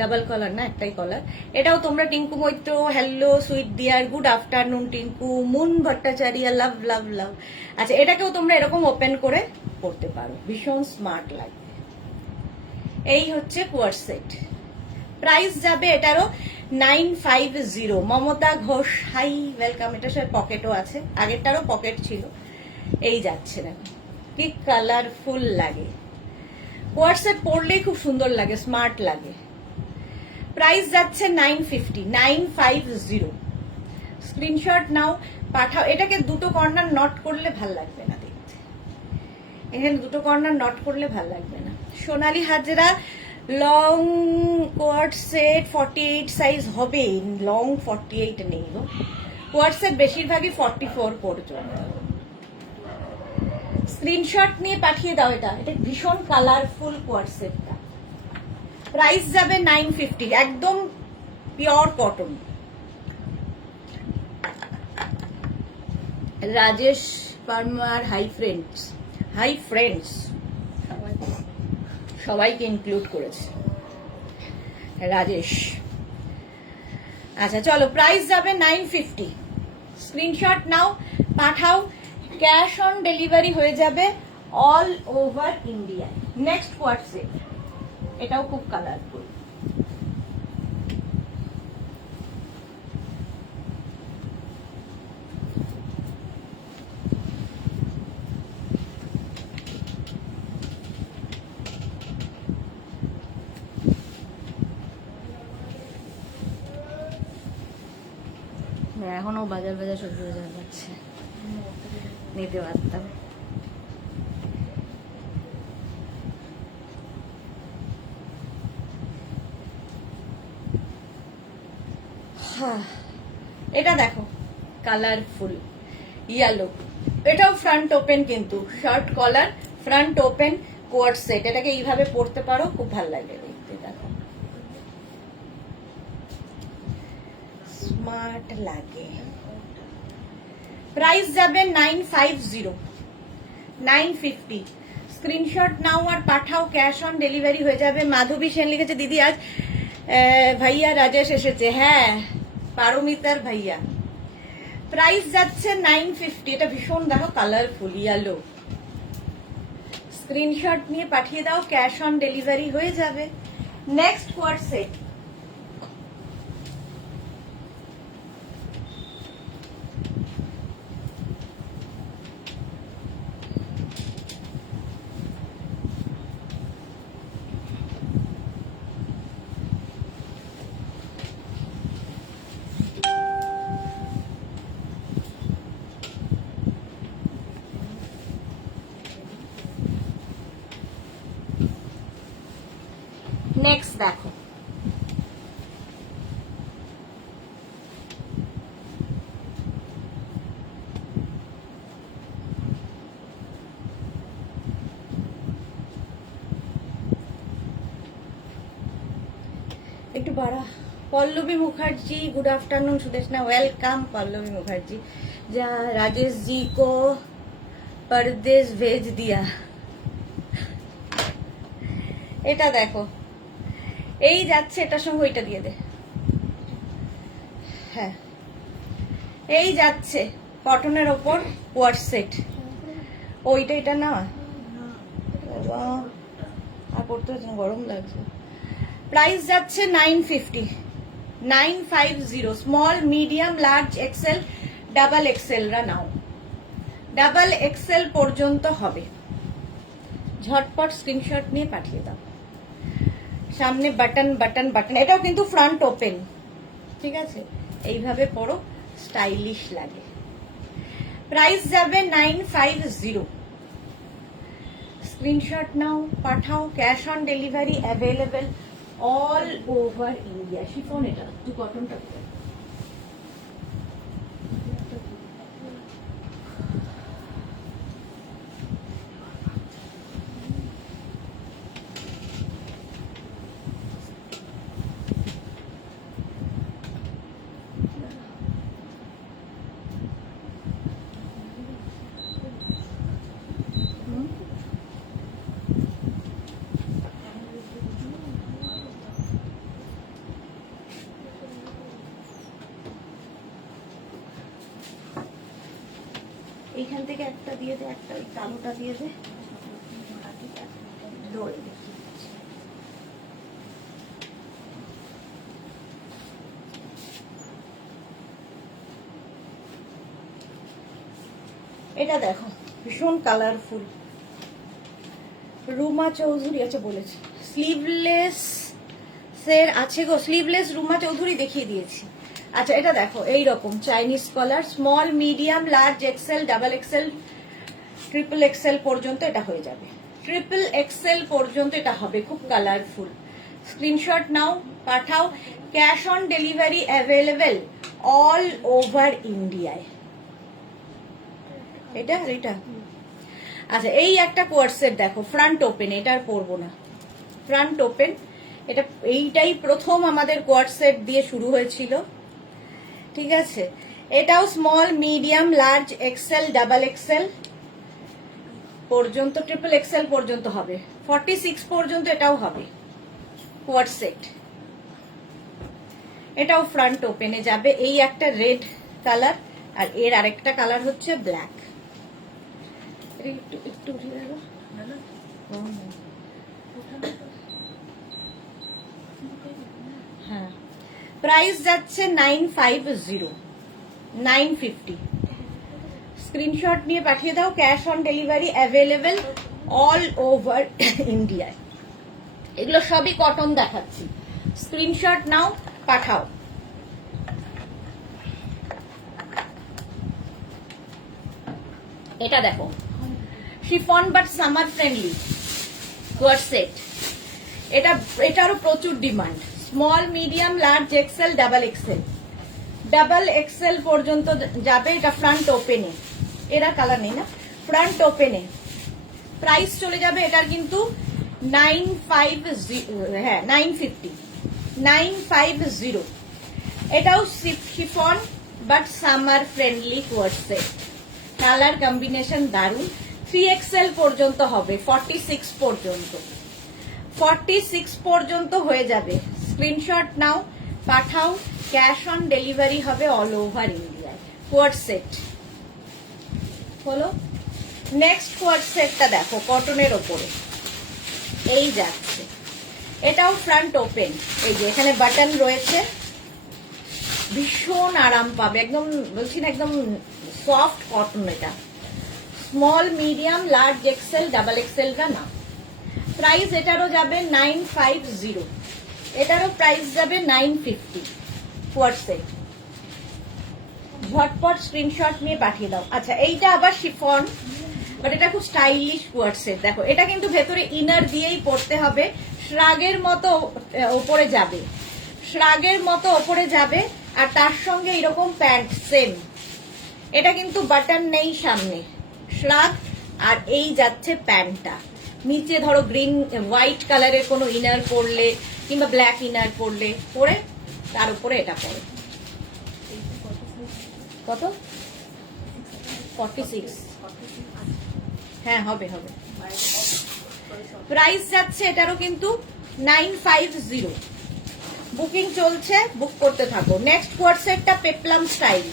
ডাবল কলার না, একটাই কলার। এটাও তোমরা Tinku Maitra, hello sweet dear, good afternoon Tinku, Moon Bhattacharya, love love love. আচ্ছা, এটাকেও তোমরা এরকম ওপেন করে পড়তে পারো, ভীষণ স্মার্ট লাগবে। এই হচ্ছে কোয়ার্ড সেট, প্রাইস যাবে এটারও 950। Mamata Ghosh, hi, welcome. এটার সাথে পকেটও আছে, আগেরটারও পকেট ছিল। এই যাচ্ছে না, কি কালারফুল লাগে। কোয়ার্ড সেট পরলেই খুব সুন্দর লাগে, স্মার্ট লাগে। প্রাইস যাচ্ছে 950। স্ক্রিনশট নাও, পাঠাও। এটাকে দুটো কর্নার নট করলে ভাল লাগবে না দেখতে, এখানে দুটো কর্নার নট করলে ভাল লাগবে না। সোনালী হাজরা, লং কোয়ার্ড সেট 48 সাইজ হবে, লং 48 নেই গো, কোয়ার্ড সেট বেশিরভাগই 44 পর্যন্ত। স্ক্রিনশট নিয়ে পাঠিয়ে দাও, এটা ভীষণ কালারফুল কোয়ার্ড সেটটা। প্রাইস যাবে 950, একদম pure cotton. Rajesh Parmar, hi friends, hi friends, সবাইকে ইনক্লুড করেছে রাজেশ। আচ্ছা চলো, প্রাইস যাবে 950। স্ক্রিনশট নাও, পাঠাও, ক্যাশ অন ডেলিভারি হয়ে যাবে all over India. Next coord set, এটাও খুব কালারফুল। এখনো বাজার বাজার সবজি বাজার যাচ্ছে, নিতে পারতাম। এটা দেখো কালারফুল ইয়েলো, এটাও ফ্রন্ট ওপেন, কিন্তু shirt collar, front open coord set. এটাকে এইভাবে পরতে পারো, খুব ভালো লাগে দেখতে। দেখো স্মার্ট লাগে। প্রাইস যাবে 950। স্ক্রিনশট নাও আর পাঠাও, ক্যাশ অন ডেলিভারি হয়ে যাবে। মাধবী সেন লিখেছে, দিদি আজ ভাইয়া রাজেশ এসেছে। হ্যাঁ, পারমিতার ভাইয়া। প্রাইস যাচ্ছে 950। এটা ভীষণ দেখো কালারফুল ইয়েলো। স্ক্রিনশট নিয়ে পাঠিয়ে দাও, ক্যাশ অন ডেলিভারি হয়ে যাবে। নেক্সট কোয়ার্ড সেট, নেক্সট দেখো একটু বাড়া। Pallabi Mukherjee good afternoon Sudeshna welcome Pallavi Mukherjee जा राजेश जी को परदेश भेज दिया। এটা দেখো এই যাচ্ছে, এটার সঙ্গে ওইটা দিয়ে দে। হ্যাঁ এই যাচ্ছে কটনের ওপর কোয়ার্ট সেট, ওইটা এটা না বাবা, আর পড়তে গরম লাগছে। প্রাইস যাচ্ছে 950 950 small medium large XL double XL রা নাও, ডাবল এক্সেল পর্যন্ত হবে। ঝটপট স্ক্রিনশট নিয়ে পাঠিয়ে দাও। সামনে বাটন বাটন বাটন, এটাও কিন্তু ফ্রন্ট ওপেন, ঠিক আছে? এইভাবে পরো, স্টাইলিশ লাগে। প্রাইস যাবে 950। স্ক্রিনশট নাও, পাঠাও। Cash on delivery available all over India. Chiffon এটা তুই কটনটা এইখান থেকে একটা দিয়ে দে, একটা ওই কালোটা দিয়ে দে। ধরে দেখি এটা দেখো, ভীষণ কালারফুল। রুমা চৌধুরী আছে বলেছে, স্লিভলেস এর আছে গো, স্লিভলেস রুমা চৌধুরী দেখিয়ে দিয়েছি। আচ্ছা এটা দেখো, এই রকম Chinese collar, small medium large XL double XL triple XL পর্যন্ত এটা হয়ে যাবে। ট্রিপল এক্সেল পর্যন্ত এটা হবে, খুব কালারফুল। স্ক্রিনশট নাও, পাঠাও। Cash on delivery available all over ইন্ডিয়ায়। এটা আর এটা। আচ্ছা এই একটা কোয়ার্ট সেট দেখো, ফ্রন্ট ওপেন, এটা আর পরবো না, ফ্রন্ট ওপেন। এটা এইটাই প্রথম আমাদের কোয়ার্ট সেট দিয়ে শুরু হয়েছিল, ঠিক আছে? এটাও small medium large XL double XL পর্যন্ত, ট্রিপল এক্সেল পর্যন্ত হবে, 46 পর্যন্ত এটাও হবে কোয়ার্ট সেট। এটাও ফ্রন্ট ওপেনে যাবে। এই একটা রেড কালার, আর এর আরেকটা কালার হচ্ছে ব্ল্যাক। একটু একটু হ্যাঁ, প্রাইস যাচ্ছে 950 950। স্ক্রিনশট নিয়ে পাঠিয়ে দাও। Cash on delivery available all over ইন্ডিয়ায়। এগুলো সবই কটন দেখাচ্ছি, স্ক্রিনশট নাও, পাঠাও। এটা দেখো, chiffon but summer friendly quart set. এটারও প্রচুর demand. Small medium large XL double XL, double XL পর্যন্ত যাবে। এটা ফ্রন্ট ওপেনে, এরা কালার নেই না, ফ্রন্ট ওপেনে। প্রাইস চলে যাবে এটার কিন্তু 950, হ্যাঁ 950 950। এটাও chiffon but summer friendly quart set. Colour combination দারুন। 3XL পর্যন্ত হবে, 46 পর্যন্ত, 46 পর্যন্ত হয়ে যাবে। স্ক্রিনশট নাও, পাঠাও। ক্যাশ অন ডেলিভারি হবে অল ওভার ইন্ডিয়ায়। কোয়ার্ট সেট হলো। নেক্সট কোয়ার্ট সেটটা দেখো, কটনের ওপরে এই যাচ্ছে। এটাও ফ্রন্ট ওপেন, এই যে এখানে বাটন রয়েছে, ভীষণ আরাম পাবে, একদম বলছি না, একদম সফট কটন। এটা small medium large XL double XL রা না। প্রাইস এটারও যাবে 950, এটারও প্রাইস যাবে 950 কোয়ার্ট সেট। ঝটপট স্ক্রিনশট নিয়ে পাঠিয়ে দাও। আচ্ছা এইটা আবার শিফন, বাট এটা খুব স্টাইলিশ কোয়ার্ট সেট। দেখো এটা কিন্তু ভেতরে ইনার দিয়েই পরতে হবে, শ্রাগের মতো ওপরে যাবে, শ্রাগের মতো ওপরে যাবে। আর তার সঙ্গে এরকম প্যান্ট সেম। এটা কিন্তু বাটন নেই সামনে, শ্রাগ, আর এই যাচ্ছে প্যান্টটা। নিচে ধরো গ্রিন হোয়াইট কালারের কোনো ইনার পরলে কিংবা ব্ল্যাক ইনার পরলে পরে তার উপরে এটা পরে। কত? 46। হ্যাঁ হবে হবে। প্রাইস যাচ্ছে এটারও কিন্তু 950। বুকিং চলছে, বুক করতে থাকো। নেক্সট কোয়ার্টসেটটা পেপলাম স্টাইল,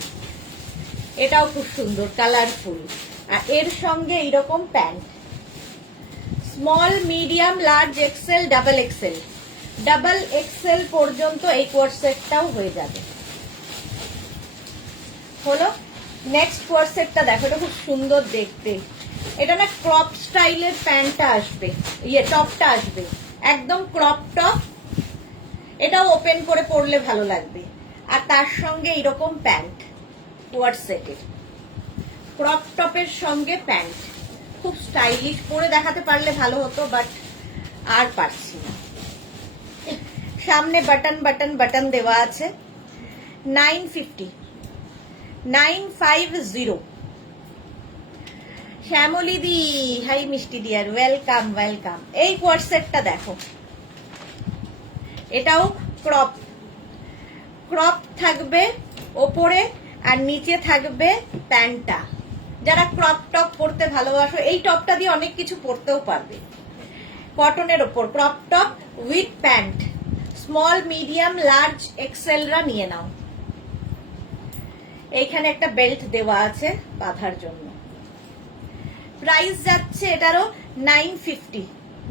এটাও খুব সুন্দর কালারফুল, আর এর সঙ্গে এইরকম pant. Small, medium, large, XL, double XL, double XL পর্যন্ত এই কোয়ার্টসেটটাও হয়ে যাবে। হলো। নেক্সট কোয়ার্টসেটটা দেখো, এটা খুব সুন্দর দেখতে। এটা না ক্রপ স্টাইলের প্যান্টটা আসবে, টপটা আসবে একদম ক্রপ টপ। এটাও ওপেন করে পরলে ভালো লাগবে, আর তার সঙ্গে এইরকম প্যান্ট কোয়ার্টসেটের, ক্রপ টপের সঙ্গে প্যান্ট। খুব স্টাইলিশ, পরে দেখাতে পারলে ভালো হতো, বাট আর পারছি না। সামনে বাটন বাটন বাটন দেওয়া আছে। 950, 950। শ্যামলী দি, হাই মিষ্টি ডিয়ার, ওয়েলকাম ওয়েলকাম। এই কোয়ার্টসেটটা দেখো, এটাও ক্রপ, ক্রপ থাকবে ওপরে আর নিচে থাকবে প্যান্টটা। যারা ক্রপ টপ পরতে ভালোবাসো, এই টপটা দিয়ে অনেক কিছু পরতেও পারবে। কটনের ওপর crop top with pant. Small, medium, large, এক্সেলরা নিয়ে নাও। এইখানে একটা বেল্ট দেওয়া আছে বাঁধার জন্য। প্রাইস যাচ্ছে এটারও 950,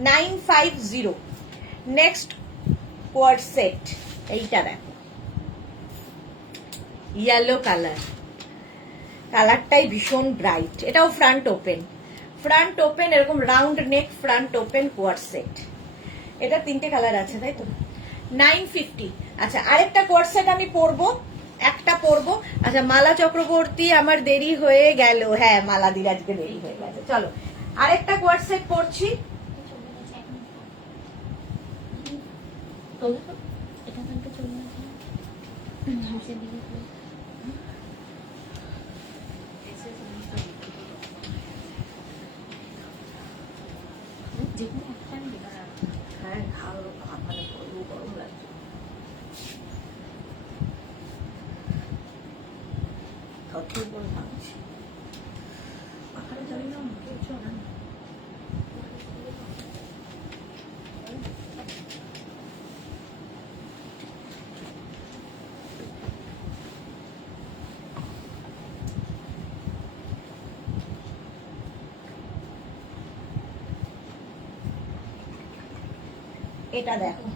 950। নেক্সট কোয়ার্টসেট, এইটা দেখো, ইয়েলো কালার, কালারটাই ভীষণ ব্রাইট। এটাও ফ্রন্ট ওপেন, ফ্রন্ট ওপেন, এরকম রাউন্ড নেক ফ্রন্ট ওপেন কোয়ার্টসেট। এটা 3টে কালার আছে, তাই তো? 950। আচ্ছা, আরেকটা কোয়ার্টসেট আমি পরবো, একটা পরবো। আচ্ছা, মালা চক্রবর্তী, আমার দেরি হয়ে গেল। হ্যাঁ, মালা দির আজকে দেরি হয়ে গেছে। চলো আরেকটা কোয়ার্টসেট পরছি। হ্যাঁ, গরম লাগছে। এটা দেখো,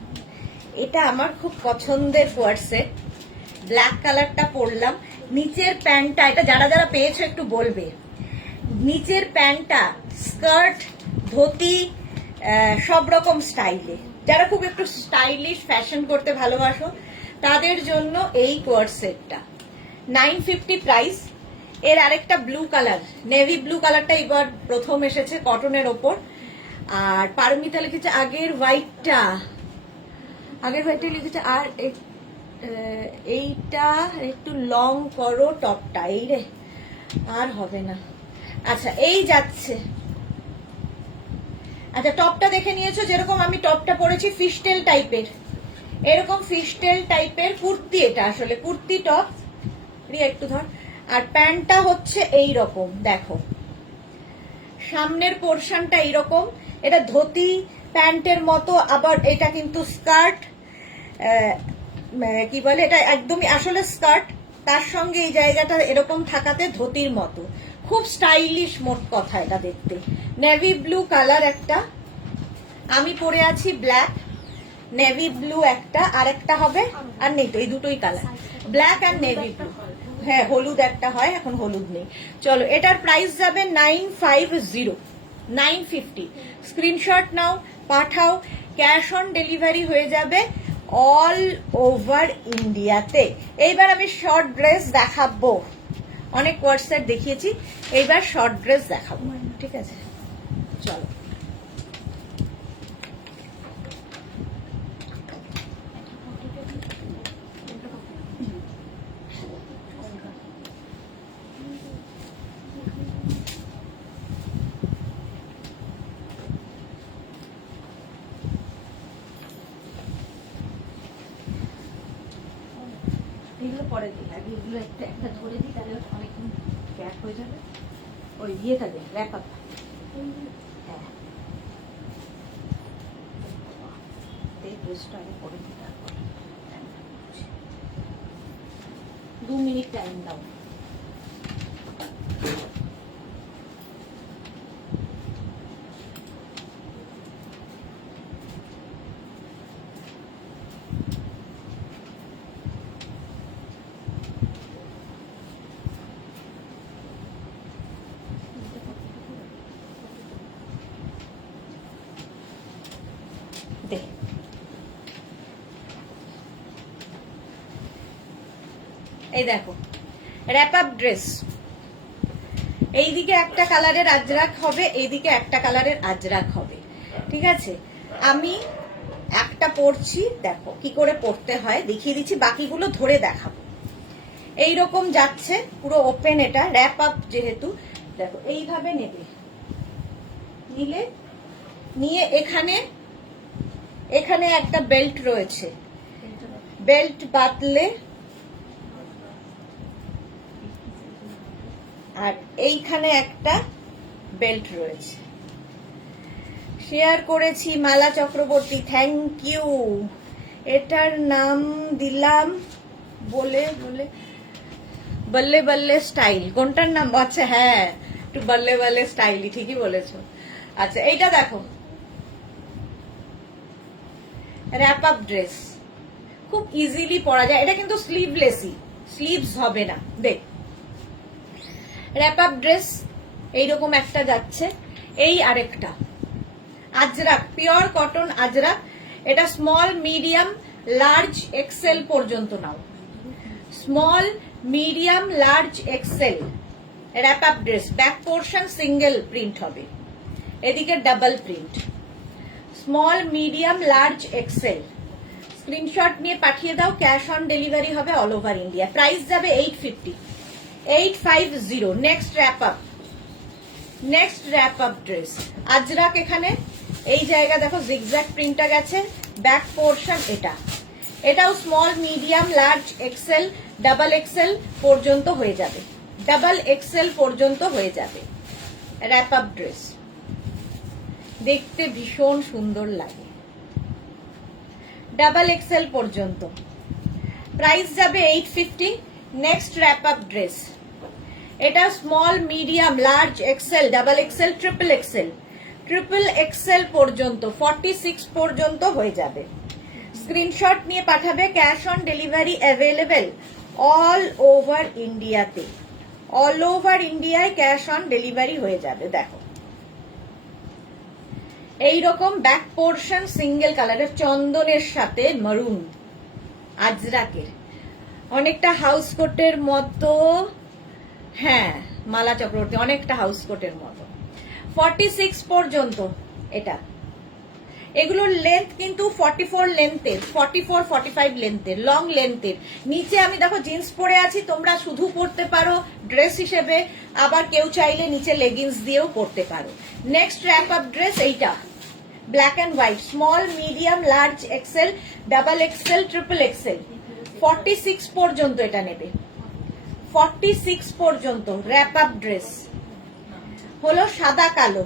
এটা আমার খুব পছন্দের কোয়ার্টসেট। ব্ল্যাক কালারটা পরলাম। নিচের প্যান্টটা, এটা যারা যারা পেয়েছো একটু বলবে। নিচের প্যান্টটা স্কার্ট, ধুতি, সব রকম স্টাইলে। যারা খুব একটু স্টাইলিশ ফ্যাশন করতে ভালোবাসো তাদের জন্য এই কোয়ার্টসেটটা। 950 প্রাইস। এর আরেকটা ব্লু কালার, নেভি ব্লু কালারটা এবার প্রথম এসেছে কটনের ওপর। আর পারমিতা লিখেছে আগের হোয়াইটটা, আগের হোয়াইটটা লিখেছে। আর এইটা একটু লং করো টপটা, এই রে আর হবে না। আচ্ছা, এই যাচ্ছে। আচ্ছা, টপটা দেখে নিয়েছো, যেরকম আমি টপটা পরেছি ফিশটেল টাইপের, এরকম ফিশটেল টাইপের কুর্তি। এটা আসলে কুর্তি টপ, রিয়া একটু ধর। আর প্যান্টটা হচ্ছে এই রকম, দেখো সামনের পোর্শনটা এইরকম। এটা ধুতি প্যান্টের মতো, আবার এটা কিন্তু স্কার্ট, কি বলে, এটা একদমই আসলে স্কার্ট, তার সঙ্গে এই জায়গাটা এরকম থাকাতে ধুতির মতো। খুব স্টাইলিশ, মোট কথা এটা দেখতে। নেভি ব্লু কালার একটা, আমি পরে আছি ব্ল্যাক, নেভি ব্লু একটা, আর একটা হবে, আর নেই তো, এই দুটোই কালার, ব্ল্যাক আর নেভি ব্লু। হ্যাঁ, হলুদ একটা হয়, এখন হলুদ নেই। চলো, এটার প্রাইস যাবে 950, 950। স্ক্রিনশট নাও, পাঠাও। ক্যাশ অন ডেলিভারি হয়ে যাবে অল ওভার ইন্ডিয়াতে। এইবার আমি শর্ট ড্রেস দেখাবো। অনেক কোয়ার্টসেট দেখিয়েছি, এইবার শর্ট ড্রেস দেখাবো। ঠিক আছে, চলো। পরে দিই, আগে এগুলো একটা একটা ধরে দিই, তাহলে অনেকক্ষণ গ্যাপ হয়ে যাবে। ওই ইয়েটা দে, র্যাপ আপ। হ্যাঁ, এই ড্রেসটা আগে পরে দিই, তারপর 2 মিনিট টাইম দাও। দে, এই দেখো র্যাপ আপ ড্রেস। এইদিকে একটা কালারের আজরাক হবে, এইদিকে একটা কালারের আজরাক হবে, ঠিক আছে? আমি একটা পরছি, দেখো কি করে পরতে হয় দেখিয়ে দিচ্ছি, বাকিগুলো ধরে দেখাবো। এইরকম যাচ্ছে, পুরো ওপেন, এটা র্যাপ আপ যেহেতু, দেখো এইভাবে নেবে, নিলে নিয়ে এখানে এখানে একটা বেল্ট রয়েছে, বেল্ট বাঁধলে, আর এইখানে একটা বেল্ট রয়েছে। শেয়ার করেছি মালা চক্রবর্তী, থ্যাংক ইউ। এটার নাম দিলাম বলে বলে বল্লে বল্লে স্টাইল। কোনটার নাম? আচ্ছা হ্যাঁ, একটু বল্লে বল্লে স্টাইলই, ঠিকই বলেছো। আচ্ছা এইটা দেখো, র্যাপ আপ ড্রেস, খুব ইজিলি পরা যায়। এটা কিন্তু স্লিভলেসই, স্লিভস হবে না। দেখ, র্যাপ আপ ড্রেস এইরকম একটা যাচ্ছে, এই আরেকটা আজরাক, পিওর কটন আজরাক। এটা স্মল, মিডিয়াম, লার্জ, এক্সেল পর্যন্ত নাও। Small, medium, large, XL wrap up dress. Back portion single print হবে, এদিকে double print. Small, medium, large, XL. Screenshot নিয়ে পাঠিয়ে দাও, ক্যাশ অন ডেলিভারি হবে অল ওভার ইন্ডিয়া। প্রাইস যাবে 850, 850। Next wrap up, next wrap up dress ajrak. এখানে এই জায়গা দেখো জিগজ্যাগ প্রিন্টটা গেছে, ব্যাক পোর্শন এটা। এটাও small, medium, large, XL, double XL পর্যন্ত হয়ে যাবে, ডাবল এক্সেল পর্যন্ত হয়ে যাবে। র্যাপ আপ ড্রেস দেখতে ভীষণ সুন্দর লাগে, ডাবল এক্সেল পর্যন্ত। প্রাইস যাবে 850। নেক্সট র্যাপ আপ ড্রেস, এটা small, medium, large, XL, double XL, triple XL, triple XL পর্যন্ত 46 পর্যন্ত হয়ে যাবে। স্ক্রিনশট নিয়ে পাঠাবে, cash on delivery available all over ইন্ডিয়াতে, অল ওভার ইন্ডিয়ায় ক্যাশ অন ডেলিভারি হয়ে যাবে। দেখো এইরকম ব্যাক পোর্শন সিঙ্গেল কালারের, চন্দনের সাথে মারুন আজরাকের, অনেকটা হাউস কোটের মতো। হ্যাঁ, মালা চক্রবর্তী, অনেকটা হাউস কোটের মতো। 46 পর্যন্ত এটা। এগুলোর লেন্থ কিন্তু 44 লেন্থের, 44 45 লেন্থের, লং লেন্থের। নিচে আমি দেখো জিন্স পরে আছি, তোমরা শুধু পরতে পারো ড্রেস হিসেবে, আবার কেউ চাইলে নিচে লেগিংস দিয়েও পরতে পারো। নেক্সট র্যাপ আপ ড্রেস এইটা, black and white, small, medium, large, XL, double XL, triple XL. 46 পর্যন্ত এটা নেবে, 46 পর্যন্ত র্যাপ আপ ড্রেস হলো, সাদা কালো।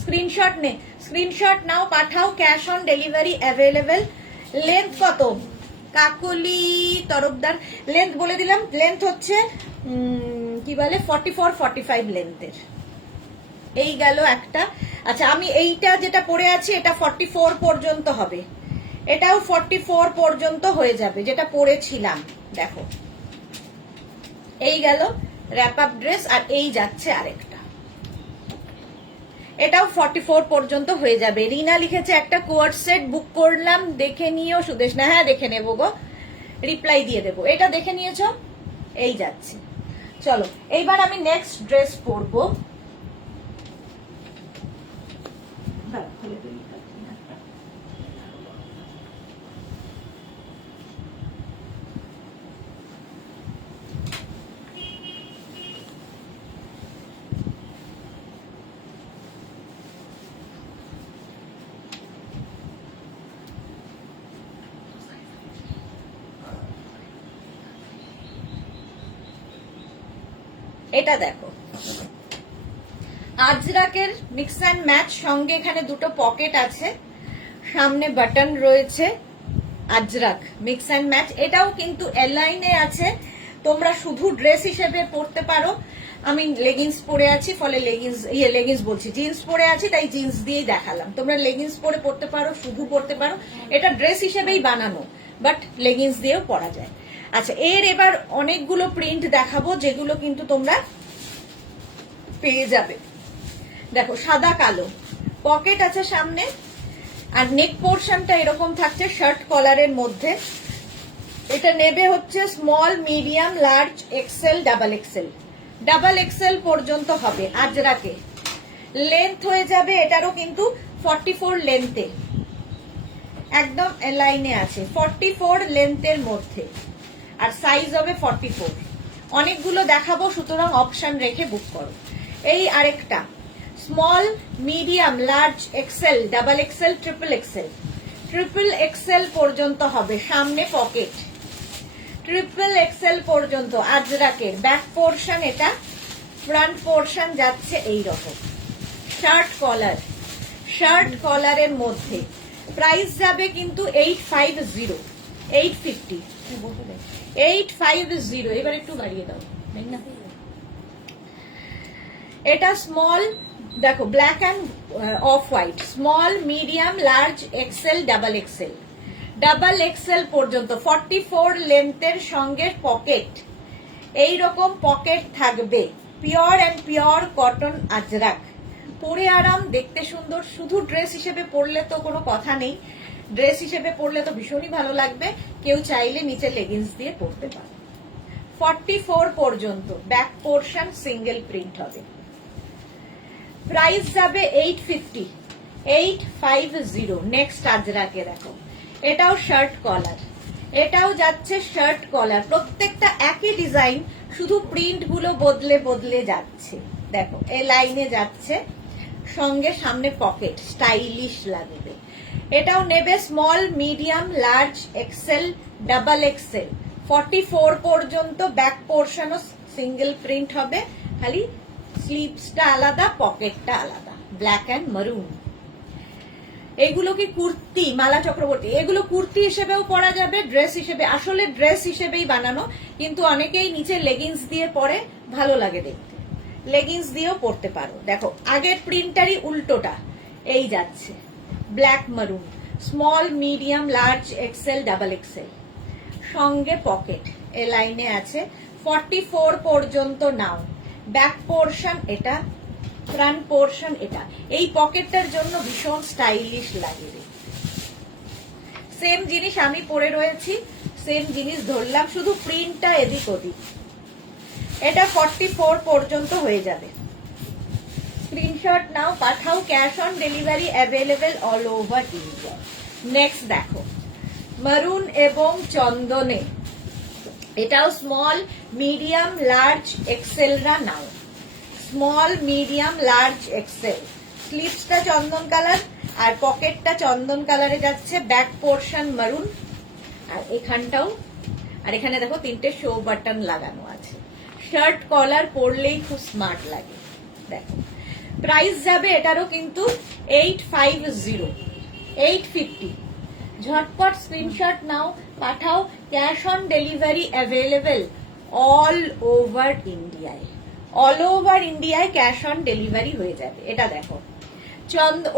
স্ক্রিনশট নে, স্ক্রিনশট নাও, পাঠাও, cash on delivery available. Length কত কাকলি তরফদার? লেন্থ বলে দিলাম, লেন্থ হচ্ছে কি বলে 44 45 লেন্থের। এই গেল একটা। আচ্ছা, আমি এইটা যেটা পরে আছি এটা 44 পর্যন্ত হবে, এটাও 44 পর্যন্ত হয়ে যাবে যেটা পরেছিলাম। দেখো এই গেল র্যাপ আপ ড্রেস, আর এই যাচ্ছে আরেকটা, এটাও 44 পর্যন্ত হয়ে যাবে। রিনা লিখেছে একটা কোয়ার্ড সেট বুক করলাম, দেখে নিও সুদেশ না? হ্যাঁ দেখে নেবো গো, রিপ্লাই দিয়ে দেবো। এটা দেখে নিয়েছো? এই যাচ্ছে। চলো এইবার আমি নেক্সট ড্রেস পরবো। এটা দেখো আজরাকের মিক্স অ্যান্ড ম্যাচ, সঙ্গে এখানে দুটো পকেট আছে, সামনে বাটন রয়েছে, আজরাক মিক্স অ্যান্ড ম্যাচ। এটাও কিন্তু এলাইনে আছে, তোমরা শুধু ড্রেস হিসেবে পরতে পারো। আমি লেগিংস পরে আছি, ফলে লেগিংস বলছি, জিন্স পরে আছি তাই জিন্স দিয়েই দেখালাম। তোমরা লেগিংস পরে পরতে পারো, শুধু পরতে পারো, এটা ড্রেস হিসেবেই বানানো, বাট লেগিংস দিয়েও পরা যায়। আচ্ছা, এর এবার অনেকগুলো প্রিন্ট দেখাবো যেগুলো কিন্তু তোমরা পেয়ে যাবে। দেখো সাদা কালো, পকেট আছে সামনে, আর নেক পোর্শনটা এরকম থাকছে শার্ট কলারের মধ্যে। এটা নেবে হচ্ছে small, medium, large, XL, double XL. Double XL পর্যন্ত হবে আজরাকে। লেন্থ হয়ে যাবে এটারও কিন্তু 44 লেন্থে, একদম লাইনে আছে 44 লেন্থের মধ্যে, আর সাইজ হবে 44। অনেকগুলো দেখাবো, সুতরাং অপশন রেখে বুক করো। এই আরেকটা small, medium, large, XL, double XL, triple XL. Triple XL পর্যন্ত হবে, সামনে পকেট, ট্রিপল এক্সেল পর্যন্ত আজরাকের। ব্যাক পোর্শন এটা, ফ্রন্ট পোর্শন যাচ্ছে এই রকম। শার্ট কলার, শার্ট কলারের মধ্যে প্রাইস যাবে কিন্তু 850, 850, 850। এবার একটু বাড়িয়ে দাও না। এটা স্মল, দেখো black and off white, small, medium, large, XL, double XL. Double XL পর্যন্ত 44 লেন্থের সঙ্গে পকেট, এইরকম পকেট থাকবে। Pure and pure cotton Ajrak, পরে আরাম, দেখতে সুন্দর। শুধু ড্রেস হিসেবে পরলে তো কোনো কথা নেই, ড্রেস হিসেবে পরলে তো ভীষণই ভালো লাগবে। কেউ চাইলে নিচে লেগিংস দিয়ে পরতে পারে। 44 পর্যন্ত ব্যাক পোর্শন সিঙ্গেল প্রিন্ট হবে। প্রাইস যাবে 850, 850। নেক্সট আজরাকে দেখো, এটাও শার্ট কলার, এটাও যাচ্ছে শার্ট কলার। প্রত্যেকটা একই ডিজাইন, শুধু প্রিন্ট গুলো বদলে বদলে যাচ্ছে। দেখো এই লাইনে যাচ্ছে, সঙ্গে সামনে পকেট, স্টাইলিশ লাগবে। এটাও নেবে small, medium, large, XL, double XL. 44 পর্যন্ত ব্যাক পোর্শনও সিঙ্গেল প্রিন্ট হবে, খালি স্লিভসটা আলাদা, পকেটটা আলাদা। ব্ল্যাক অ্যান্ড মারুন। এগুলো কি কুর্তি, মালা চক্রবর্তী, এগুলো কুর্তি হিসেবেও পরা যাবে, ড্রেস হিসেবে, আসলে ড্রেস হিসেবেই বানানো, কিন্তু অনেকেই নিচে লেগিংস দিয়ে পরে, ভালো লাগে দেখতে, লেগিংস দিয়েও পরতে পারো। দেখো আগের প্রিন্টারই উল্টোটা, এই যাচ্ছে black maroon, small, medium, large, XL, double XL, সঙ্গে পকেট এ লাইনে আছে। 44 পর্যন্ত নাও। ব্যাক পোর্শন এটা, ফ্রন্ট পোর্শন এটা। এই পকেটটার জন্য ভীষণ স্টাইলিশ লাগে। সেম জিনিস আমি পরে রয়েছি, সেম জিনিস ধরলাম, শুধু প্রিন্টটা এদিক ওদিক। এটা 44 পর্যন্ত হয়ে যাবে। স্ক্রিনশট নাও, পাঠাও। Cash on delivery available all over India. Next দেখো মারুন এবং চন্দনে, এটাও স্মল, মিডিয়াম, লার্জ, এক্সেলরা নাও। Small, medium, large, XL. স্লিভসটা চন্দন কালার আর পকেটটা চন্দন কালারে যাচ্ছে। ব্যাক পোর্শন মারুন, আর এখানটাও, আর এখানে দেখো 3টে শো বাটন লাগানো আছে। শার্ট কলার পরলেই খুব স্মার্ট লাগে। দেখো প্রাইস যাবে এটারও কিন্তু 850, 850। ঝটপট স্ক্রিনশট নাও, পাঠাও। Cash on delivery available all over ইন্ডিয়ায়, অল ওভার ইন্ডিয়ায় ক্যাশ অন ডেলিভারি হয়ে যাবে। এটা দেখো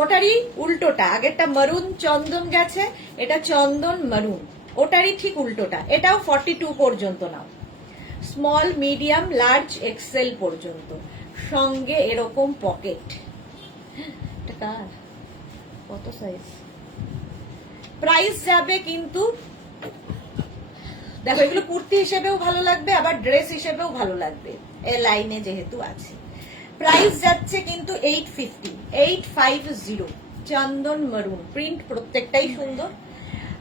ওটারই উল্টোটা, আগেরটা মারুন চন্দন গেছে, এটা চন্দন মারুন, ওটারই ঠিক উল্টোটা। এটাও 42 পর্যন্ত নাও, স্মল, মিডিয়াম, লার্জ, এক্সেল পর্যন্ত, সঙ্গে এরকম পকেট। কত সাইজ? প্রাইস যাবে কিন্তু, দেখো এগুলো কুর্তি হিসেবেও ভালো লাগবে, আবার ড্রেস হিসেবেও ভালো লাগবে, এ লাইনে যেহেতু আছে। প্রাইস যাচ্ছে কিন্তু 850, 850। চন্দন মারুন, প্রিন্ট প্রত্যেকটাই সুন্দর।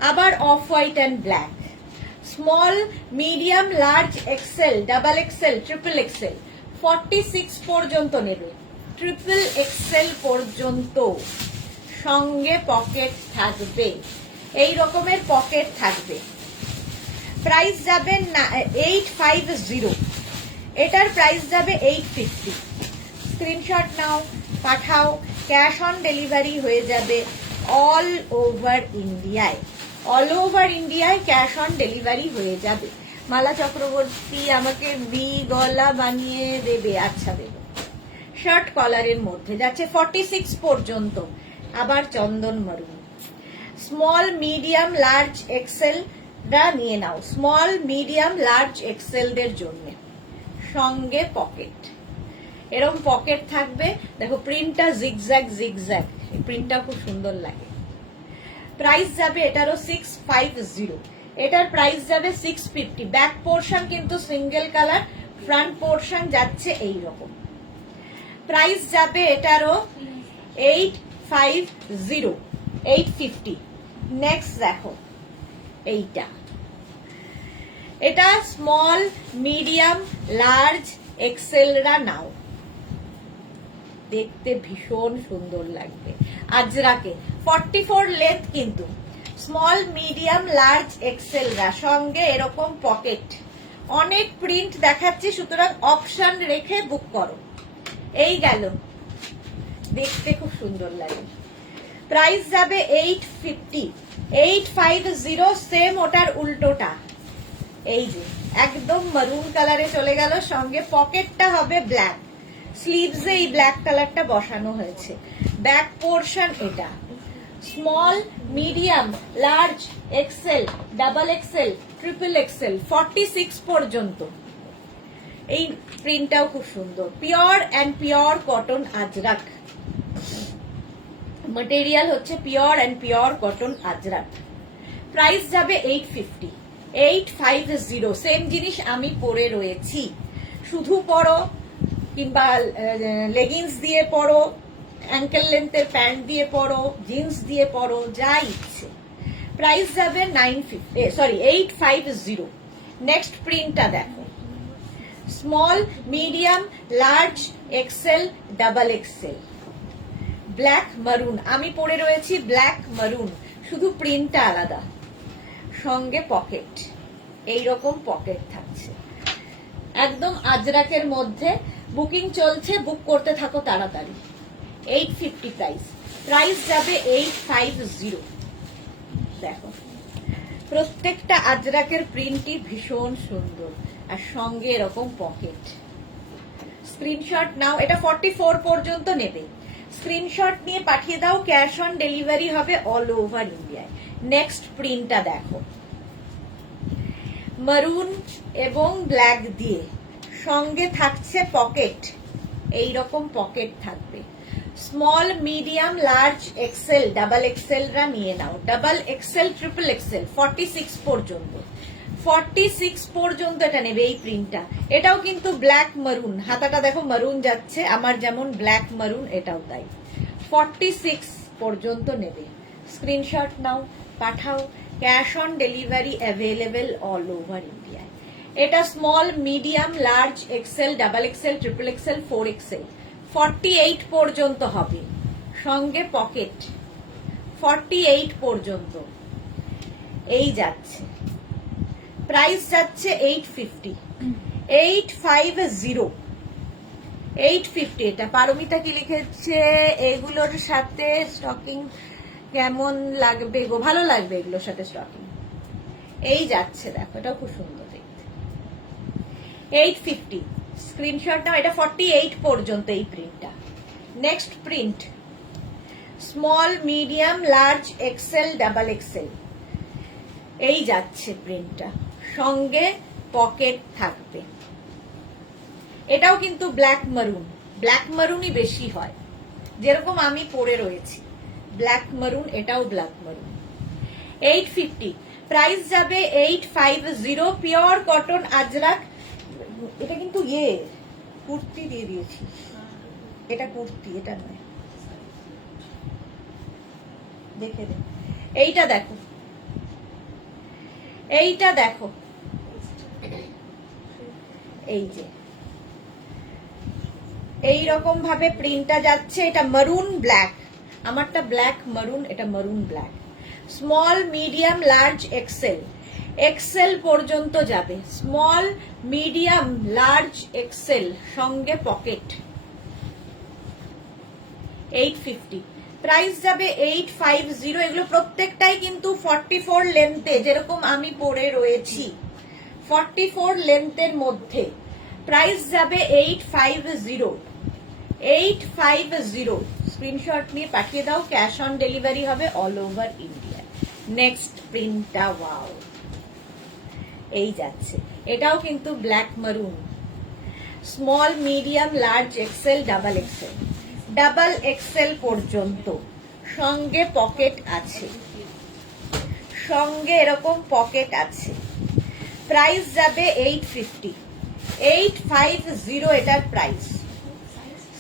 আবার off white and black. Small, medium, large, XL, double XL, triple XL. 46 পর্যন্ত নেবে, ট্রিপল এক্সেল পর্যন্ত, সঙ্গে পকেট থাকবে, এই রকমের পকেট থাকবে। প্রাইস যাবে 850, এটার প্রাইস যাবে 850। স্ক্রিনশট নাও, পাঠাও, ক্যাশ অন ডেলিভারি হয়ে যাবে অল ওভার ইন্ডিয়ায়। অল ওভার ইন্ডিয়ায় ক্যাশ অন ডেলিভারি হয়ে যাবে। মালা চক্রবর্তী আমাকে ভি গলা বানিয়ে দেবে, আচ্ছা দেবে। শার্ট কলারের মধ্যে যাচ্ছে 46 পর্যন্ত। আবার চন্দন মারুন। স্মল মিডিয়াম লার্জ এক্সেল রা নিয়ে নাও, স্মল মিডিয়াম লার্জ এক্সেল দের জন্য। সঙ্গে পকেট, এরকম পকেট থাকবে। দেখো প্রিন্টটা জিগজ্যাগ জিগজ্যাগ, এই প্রিন্টটা খুব সুন্দর লাগে। প্রাইস যাবে এটারও 650, এটার প্রাইস যাবে 650। ব্যাক পোর্শন কিন্তু সিঙ্গেল কালার, ফ্রন্ট পোর্শন যাচ্ছে এই রকম। প্রাইস যাবে এটারও 850, 850। নেক্সট দেখো এইটা, এটা স্মল মিডিয়াম লার্জ এক্সেলরা নাও, দেখতে ভীষণ সুন্দর লাগবে। আজরাকে 44 লেন্থ কিন্তু, স্মল মিডিয়াম লার্জ এক্সেলরা, সঙ্গে এরকম পকেট। অনেক প্রিন্ট দেখাচ্ছি, সুতরাং অপশন রেখে বুক করো। এই গেল, দেখতে খুব সুন্দর লাগে। প্রাইস যাবে 850, 850। সেম ওটার উল্টোটা, এই যে একদম মারুন কালারে চলে গেল, সঙ্গে পকেটটা হবে ব্ল্যাক। স্লিভসে এই ব্ল্যাক কালারটা বসানো হয়েছে। ব্যাক পোর্শন এটা small medium large XL, double XL, triple XL, 46 পর্যন্ত। এই প্রিন্টটাও খুব সুন্দর, pure and pure cotton ajrak. Material হচ্ছে pure and pure cotton ajrak. Price যাবে 850, 850। সেম জিনিস আমি পরে রয়েছি, শুধু পরো কিংবা লেগিংস দিয়ে পরো, অ্যাঙ্কেল লেন্থের প্যান্ট দিয়ে পরো, জিন্স দিয়ে পরো, যা ইচ্ছে। প্রাইস যাবে 850। নেক্সট প্রিন্টটা দেখো, small medium large XL, double Excel, black মারুন। আমি পরে রয়েছি ব্ল্যাক মারুন, শুধু প্রিন্টটা আলাদা। সঙ্গে পকেট, এইরকম পকেট থাকছে, একদম আজরাকের মধ্যে। বুকিং চলছে, বুক করতে থাকো তাড়াতাড়ি। 850 প্রাইস। প্রাইস যাবে 850। দেখো প্রত্যেকটা আজরাকের প্রিন্টই ভীষণ সুন্দর, আর সঙ্গে এরকম পকেট। স্ক্রিনশট নাও, এটা 44 পর্যন্ত নেবে। স্ক্রিনশট নিয়ে পাঠিয়ে দাও, ক্যাশ অন ডেলিভারি হবে অল ওভার ইন্ডিয়ায়। নেক্সট প্রিন্টটা দেখো, মারুন এবং ব্ল্যাক দিয়ে, সঙ্গে থাকছে পকেট, এই রকম পকেট থাকবে। Small medium large XL, double এক্সেলরা নিয়ে নাও, ডাবল এক্সেল, ট্রিপল এক্সেল, 46 পর্যন্ত। 46 পর্যন্ত এটা নেবে এই প্রিন্টটা। এটাও কিন্তু ব্ল্যাক মারুন, হাতাটা দেখো মারুন যাচ্ছে, আমার যেমন ব্ল্যাক মারুন এটাও তাই। 46 পর্যন্ত নেবে। স্ক্রিনশট নাও, পাঠাও, cash on delivery available all over ইন্ডিয়ায়। এটা small medium large XL, double XL, triple XL, 4XL, 48 পর্যন্ত হবে। সঙ্গে পকেট, 48 পর্যন্ত। এই যাচ্ছে, প্রাইস যাচ্ছে 850, 850, 850। এটা পারমিতা কি লিখেছে, এগুলোর সাথে স্টকিং কেমন লাগবে গো? ভালো লাগবে এগুলোর সাথে স্টকিং। এই যাচ্ছে, দেখো এটাও খুব সুন্দর দেখতে। 850 স্ক্রিনশট নাও, এটা 48 পর্যন্ত এই প্রিন্টটা। Next print, small medium large XL, double XL, এই যাচ্ছে প্রিন্টটা। সঙ্গে পকেট থাকবে। এটাও কিন্তু ব্ল্যাক মারুন, ব্ল্যাক মারুনই বেশি হয়, যেরকম আমি পরে রয়েছি ব্ল্যাক মারুন, এটাও ব্ল্যাক মারুন। 850 প্রাইস যাবে 850। Pure cotton Ajrak. এটা কিন্তু কুর্তি দিয়ে দিয়েছি, এটা কুর্তি, এটা নয়। দেখে দে, এইটা দেখো, এইটা দেখো, এই যে এই রকম ভাবে প্রিন্টটা যাচ্ছে। এটা মারুন ব্ল্যাক, আমারটা ব্ল্যাক মারুন, এটা maroon black. Small medium large XL, XL পর্যন্ত যাবে, স্মল মিডিয়াম লার্জ এক্সেল, সঙ্গে পকেট। 850 প্রাইস যাবে 850। এগুলো প্রত্যেকটাই কিন্তু 44 লেন্থে, যেরকম আমি পরে রয়েছি 44 লেন্থের মধ্যে। প্রাইস যাবে 850। 850 স্ক্রিনশট নিয়ে পাঠিয়ে দাও, ক্যাশ অন ডেলিভারি হবে অল ওভার ইন্ডিয়া। নেক্সট প্রিন্টটা ওয়াও, এই যাচ্ছে, এটাও কিন্তু black maroon, small medium large XL double XL, double XL পর্যন্ত, সঙ্গে পকেট আছে, সঙ্গে এরকম পকেট আছে। প্রাইস যাবে 850। 850 এটার প্রাইস।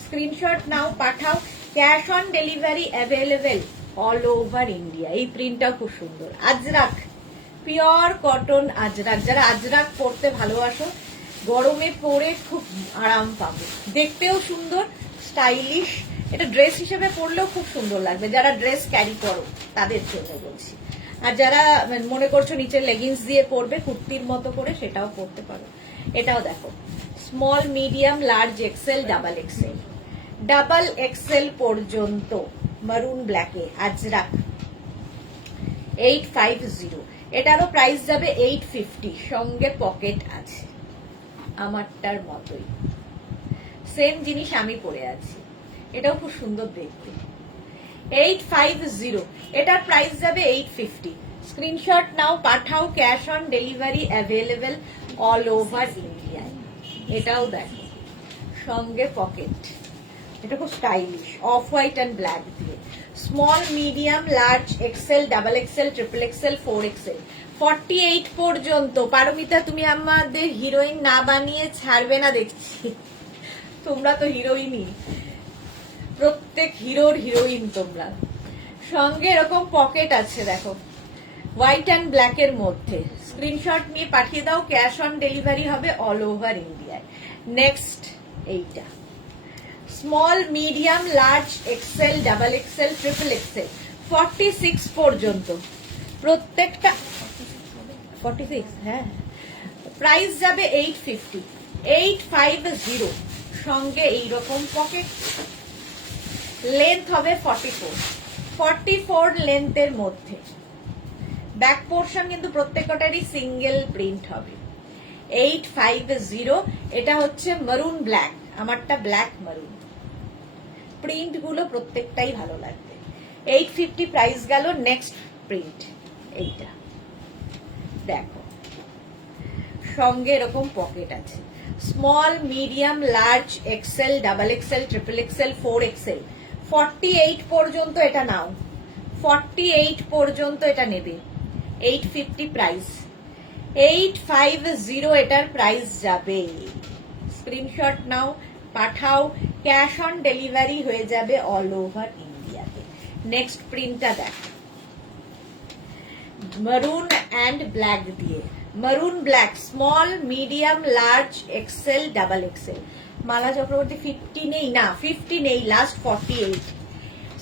স্ক্রিনশট নাও, পাঠাও, cash on delivery available all over India. এই প্রিন্টটাও খুব সুন্দর, আজরাক, পিওর কটন আজরাক। যারা আজরাক পরতে ভালোবাসো, গরমে পরে খুব আরাম পাবে, দেখতেও সুন্দর, স্টাইলিশ। এটা ড্রেস হিসেবে পরলেও খুব সুন্দর লাগবে, যারা ড্রেস ক্যারি করো তাদের জন্য বলছি। আর যারা মনে করছো নিচে লেগিংস দিয়ে পরবে কুর্তির মতো করে, সেটাও পরতে পারো। এটাও দেখো, small medium large XL double XL, double XL পর্যন্ত, মারুন ব্ল্যাকে আজরাক। 850। এটারও প্রাইস যাবে 850, সঙ্গে পকেট আছে, আমারটার মতোই সেম জিনিস আমি পরে আছি, এটাও খুব সুন্দর দেখতে। 850, এটার প্রাইস যাবে 850। স্ক্রিনশট নাও, পাঠাও, cash on delivery available all over ইন্ডিয়ায়। এটাও দেখো, সঙ্গে পকেট, এটা খুব stylish, off white and black দিয়ে, small medium large XL double XL triple XL 4XL 48 পর্যন্ত। পারমিতা, তুমি আমাদের হিরোইন না বানিয়ে ছাড়বে না দেখছি, তোমরা তো হিরোইনই, প্রত্যেক হিরোর হিরোইন তোমরা। সঙ্গে এরকম পকেট আছে দেখো, হোয়াইট অ্যান্ড ব্ল্যাক এর মধ্যে। স্ক্রিনশট নিয়ে পাঠিয়ে দাও, ক্যাশ অন ডেলিভারি হবে অল ওভার ইন্ডিয়ায়। নেক্সট এইটা, small medium large XL double XL triple XL 46 পর্যন্ত, প্রত্যেকটা 46। হ্যাঁ, প্রাইস যাবে 850। 850, সঙ্গে এইরকম পকেট, লেন্থ হবে 44 লেন্থের মধ্যে। ব্যাক পোর্শন কিন্তু প্রত্যেকটারই সিঙ্গেল প্রিন্ট হবে। 850, এটা হচ্ছে মারুন ব্ল্যাক, আমারটা ব্ল্যাক মারুন। প্রিন্ট গুলো প্রত্যেকটাই ভালো লাগবে। 850 প্রাইস গেল। নেক্সট প্রিন্ট এইটা দেখো, সঙ্গে এরকম পকেট আছে, small medium large XL double XL triple XL 4XL 48 পর্যন্ত এটা নাও, 48 পর্যন্ত এটা নেবে। 850 প্রাইস। 850 এটার প্রাইস যাবে। স্ক্রিনশট নাও, পাঠাও, ক্যাশ অন ডেলিভারি হয়ে যাবে অল ওভার ইন্ডিয়াতে। নেক্সট প্রিন্টটা দেখো, মারুন অ্যান্ড ব্ল্যাক দিয়ে, maroon black, small medium large XL double XL. Mala Chakraborty 50 নেই, না 50 নেই, last 48।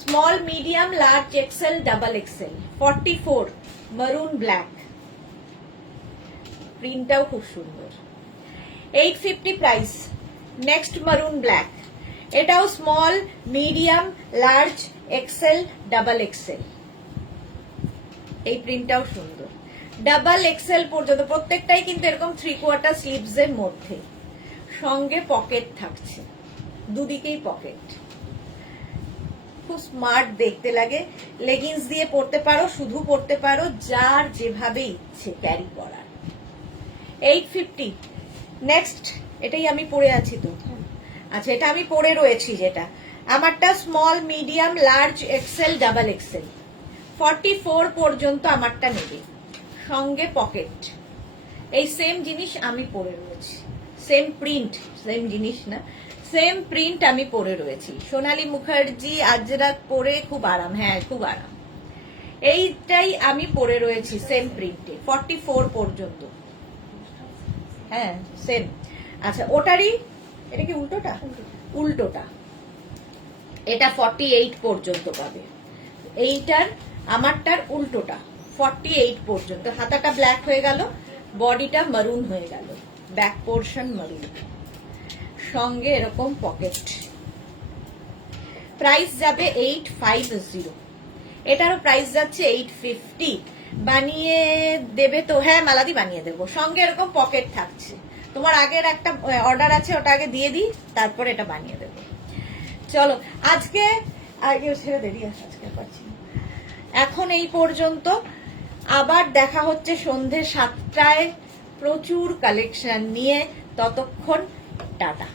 Small medium large XL double XL 44, maroon black. প্রিন্টটাও খুব সুন্দর। 850 প্রাইস। নেক্সট মারুন ব্ল্যাক, এটাও small medium large XL double XL. এই প্রিন্টটাও সুন্দর, ডাবল এক্সেল পর্যন্ত, প্রত্যেকটাই কিন্তু এরকম 3/4 স্লিভস এর মধ্যে, সঙ্গে পকেট থাকছে, দুদিকেই পকেট। খুব স্মার্ট দেখতে লাগে, লেগিংস দিয়ে পরতে পারো, শুধু পরতে পারো, যার যেভাবে ইচ্ছে ক্যারি করার। 850। নেক্সট, এটাই আমি পরে আছি তো, আচ্ছা এটা আমি পরে রয়েছি, যেটা আমারটা small medium large XL double XL 44 পর্যন্ত আমারটা নেবে, সঙ্গে পকেট। এই সেম জিনিস আমি পরে রয়েছি, সেম প্রিন্ট, সেম জিনিস না, সেম প্রিন্ট আমি পরে রয়েছি। সোনালী মুখার্জি আজরাক পরে খুব আরাম, হ্যাঁ খুব আরাম। এইটাই আমি পরে রয়েছি সেম প্রিন্টে, 44 পর্যন্ত। হ্যাঁ সেম। আচ্ছা ওটারই, এটা কি উল্টোটা? উল্টোটা, এটা 48 পর্যন্ত পাবে। এইটার আমারটার উল্টোটা 48 পর্যন্ত। হাতাটা ব্ল্যাক হয়ে গেল, বডিটা মারুন হয়ে গেল, ব্যাক পোর্শন মারুন, সঙ্গে এরকম পকেট। প্রাইস যাবে 850, এটারও প্রাইস যাচ্ছে 850। বানিয়ে দেবে তো? হ্যাঁ মালাদি বানিয়ে দেবো, সঙ্গে এরকম পকেট থাকছে। তোমার আগের একটা অর্ডার আছে, ওটা আগে দিয়ে দিই, তারপর এটা বানিয়ে দেবো। চলো আজকে ছেড়ে দেরি আছে, আজকে পাচ্ছি না। এখন এই পর্যন্ত, আবার দেখা হচ্ছে সন্ধে 7টায় প্রচুর কালেকশন নিয়ে। ততক্ষণ টাটা।